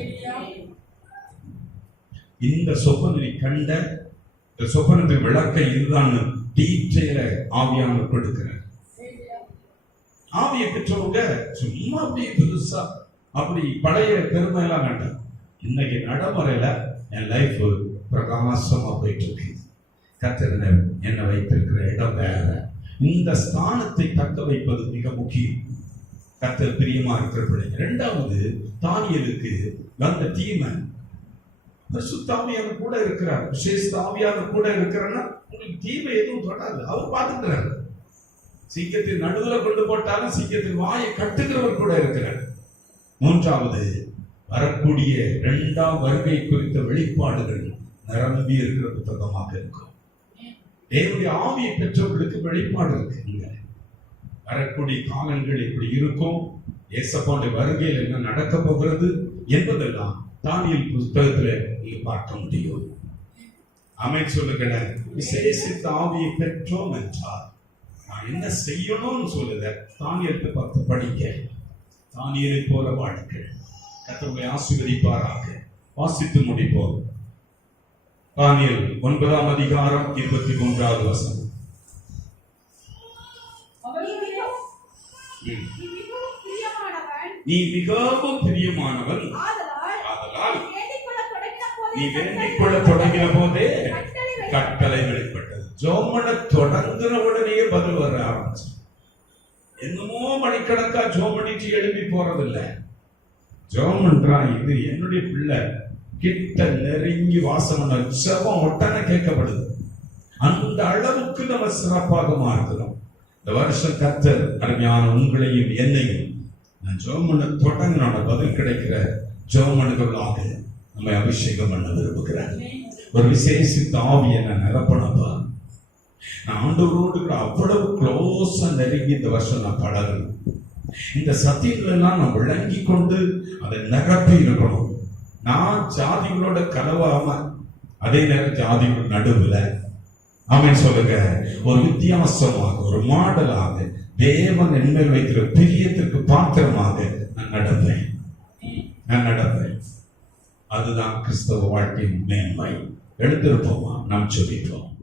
இந்த சொப்பனை கண்ட சொப்பனத்துக்கு விளக்க இதுதான் டீட்டெயில ஆவியானவர் கொடுக்கிறார். ஆவியை பெற்றவங்க சும்மா அப்படி புதுசா அப்படி பழைய பெருமை எல்லாம் வேண்டாம். இன்னைக்கு நடைமுறையில என் லைஃப் பிரகாசமா போயிட்டு இருக்கு. கர்த்தர் என்ன வைத்திருக்கிற இடம் வேற. இந்த ஸ்தானத்தை தக்க வைப்பது மிக முக்கியம். கர்த்தர் பிரியமா இருக்கிற பிள்ளைங்க. 2வது, தானியேலுக்கு வந்த தீமை பரிசுத்த ஆவியானவர் கூட இருக்கிறார். விசேஷ ஆவியானவர் கூட இருக்கிறன்னா உங்களுக்கு தீமை எதுவும் தொடாது, அவர் பார்த்துக்கிறார். சீக்கிரத்தின் நடுவுல கொண்டு போட்டாலும் சீக்கிரத்தின் வாயை கட்டுகிறவர் கூட இருக்கிறார். 3வது, வரக்கூடிய 2ஆம் வருகை குறித்த வெளிப்பாடுகள் நிரம்பி இருக்கிற புத்தகமாக இருக்கும். தேவனுடைய ஆவியை பெற்றவர்களுக்கு வெளிப்பாடு இருக்குங்க. வரக்கூடிய காலங்கள் எப்படி இருக்கும், இயேசுவின் வருகையில் என்ன நடக்க போகிறது என்பதெல்லாம் தானியேல் புத்தகத்துல நீங்க பார்க்க முடியும். ஆமென் சொல்லுங்க. விசேஷித்த ஆவியை பெற்றோம் என்றால் நான் என்ன செய்யணும்னு சொல்லுத தானியேலுக்கு 10 படிக்க, தானியேலை போல வாழ்க்கை. கர்த்தர் ஆசீர்வதிப்பாராக. வாசித்து முடிப்போம். தானியேல் 9ஆம் அதிகாரம் 23வது வசனம். நீ மிகவும் பிரியமானவன், ஆதலால் நீ வேண்டிக் கொள்ள தொடங்கின போதே கட்டளை வெளிப்பட்டது. ஜோமனை தொடங்குற உடனே பதில் வர ஆரம்பிச்சு. என்னமோ மணிக்கணக்கா ஜோமணிச்சு எழுப்பி போறதில்ல. ஜோமன்றா இது என்னுடைய பிள்ளை கிட்ட நெருங்கி வாசம் பண்ண ஜெபம் உடனே கேட்கப்படுது. அந்த அளவுக்கு நம்ம சிறப்பாக மாறுகிறோம். இந்த வருஷம் கர்த்தர் அருமையான உங்களையும் என்னையும் நான் ஜெபம் தொடங்கினோட பதில் கிடைக்கிற ஜெபமனுகளாக நம்மை அபிஷேகம் பண்ண விரும்புகிறேன். ஒரு விசேஷித்த ஆவியை நான் நிரப்பணப்பா. நான் ஆண்டவரோடு கூட அவ்வளவு க்ளோஸா நெருங்கி இந்த வருஷம் நான் பழகணும். இந்த சத்தியங்கள் எல்லாம் நான் விளங்கி கொண்டு அதை நிரப்பி இருக்கணும். நான் ஜாதிகளோட கலவாம, அதே நேரம் ஜாதிகள் நடுவில் ஆமென் சொல்லுங்க. ஒரு வித்தியாசமாக, ஒரு மாடலாக, தேவன் என்மேல் வைக்கிற பிரியத்திற்கு பாத்திரமாக நான் நடப்பேன். அதுதான் கிறிஸ்தவ வாழ்க்கையின் மேன்மை. எழுந்திருப்போமா, நாம் ஜெபிப்போம்.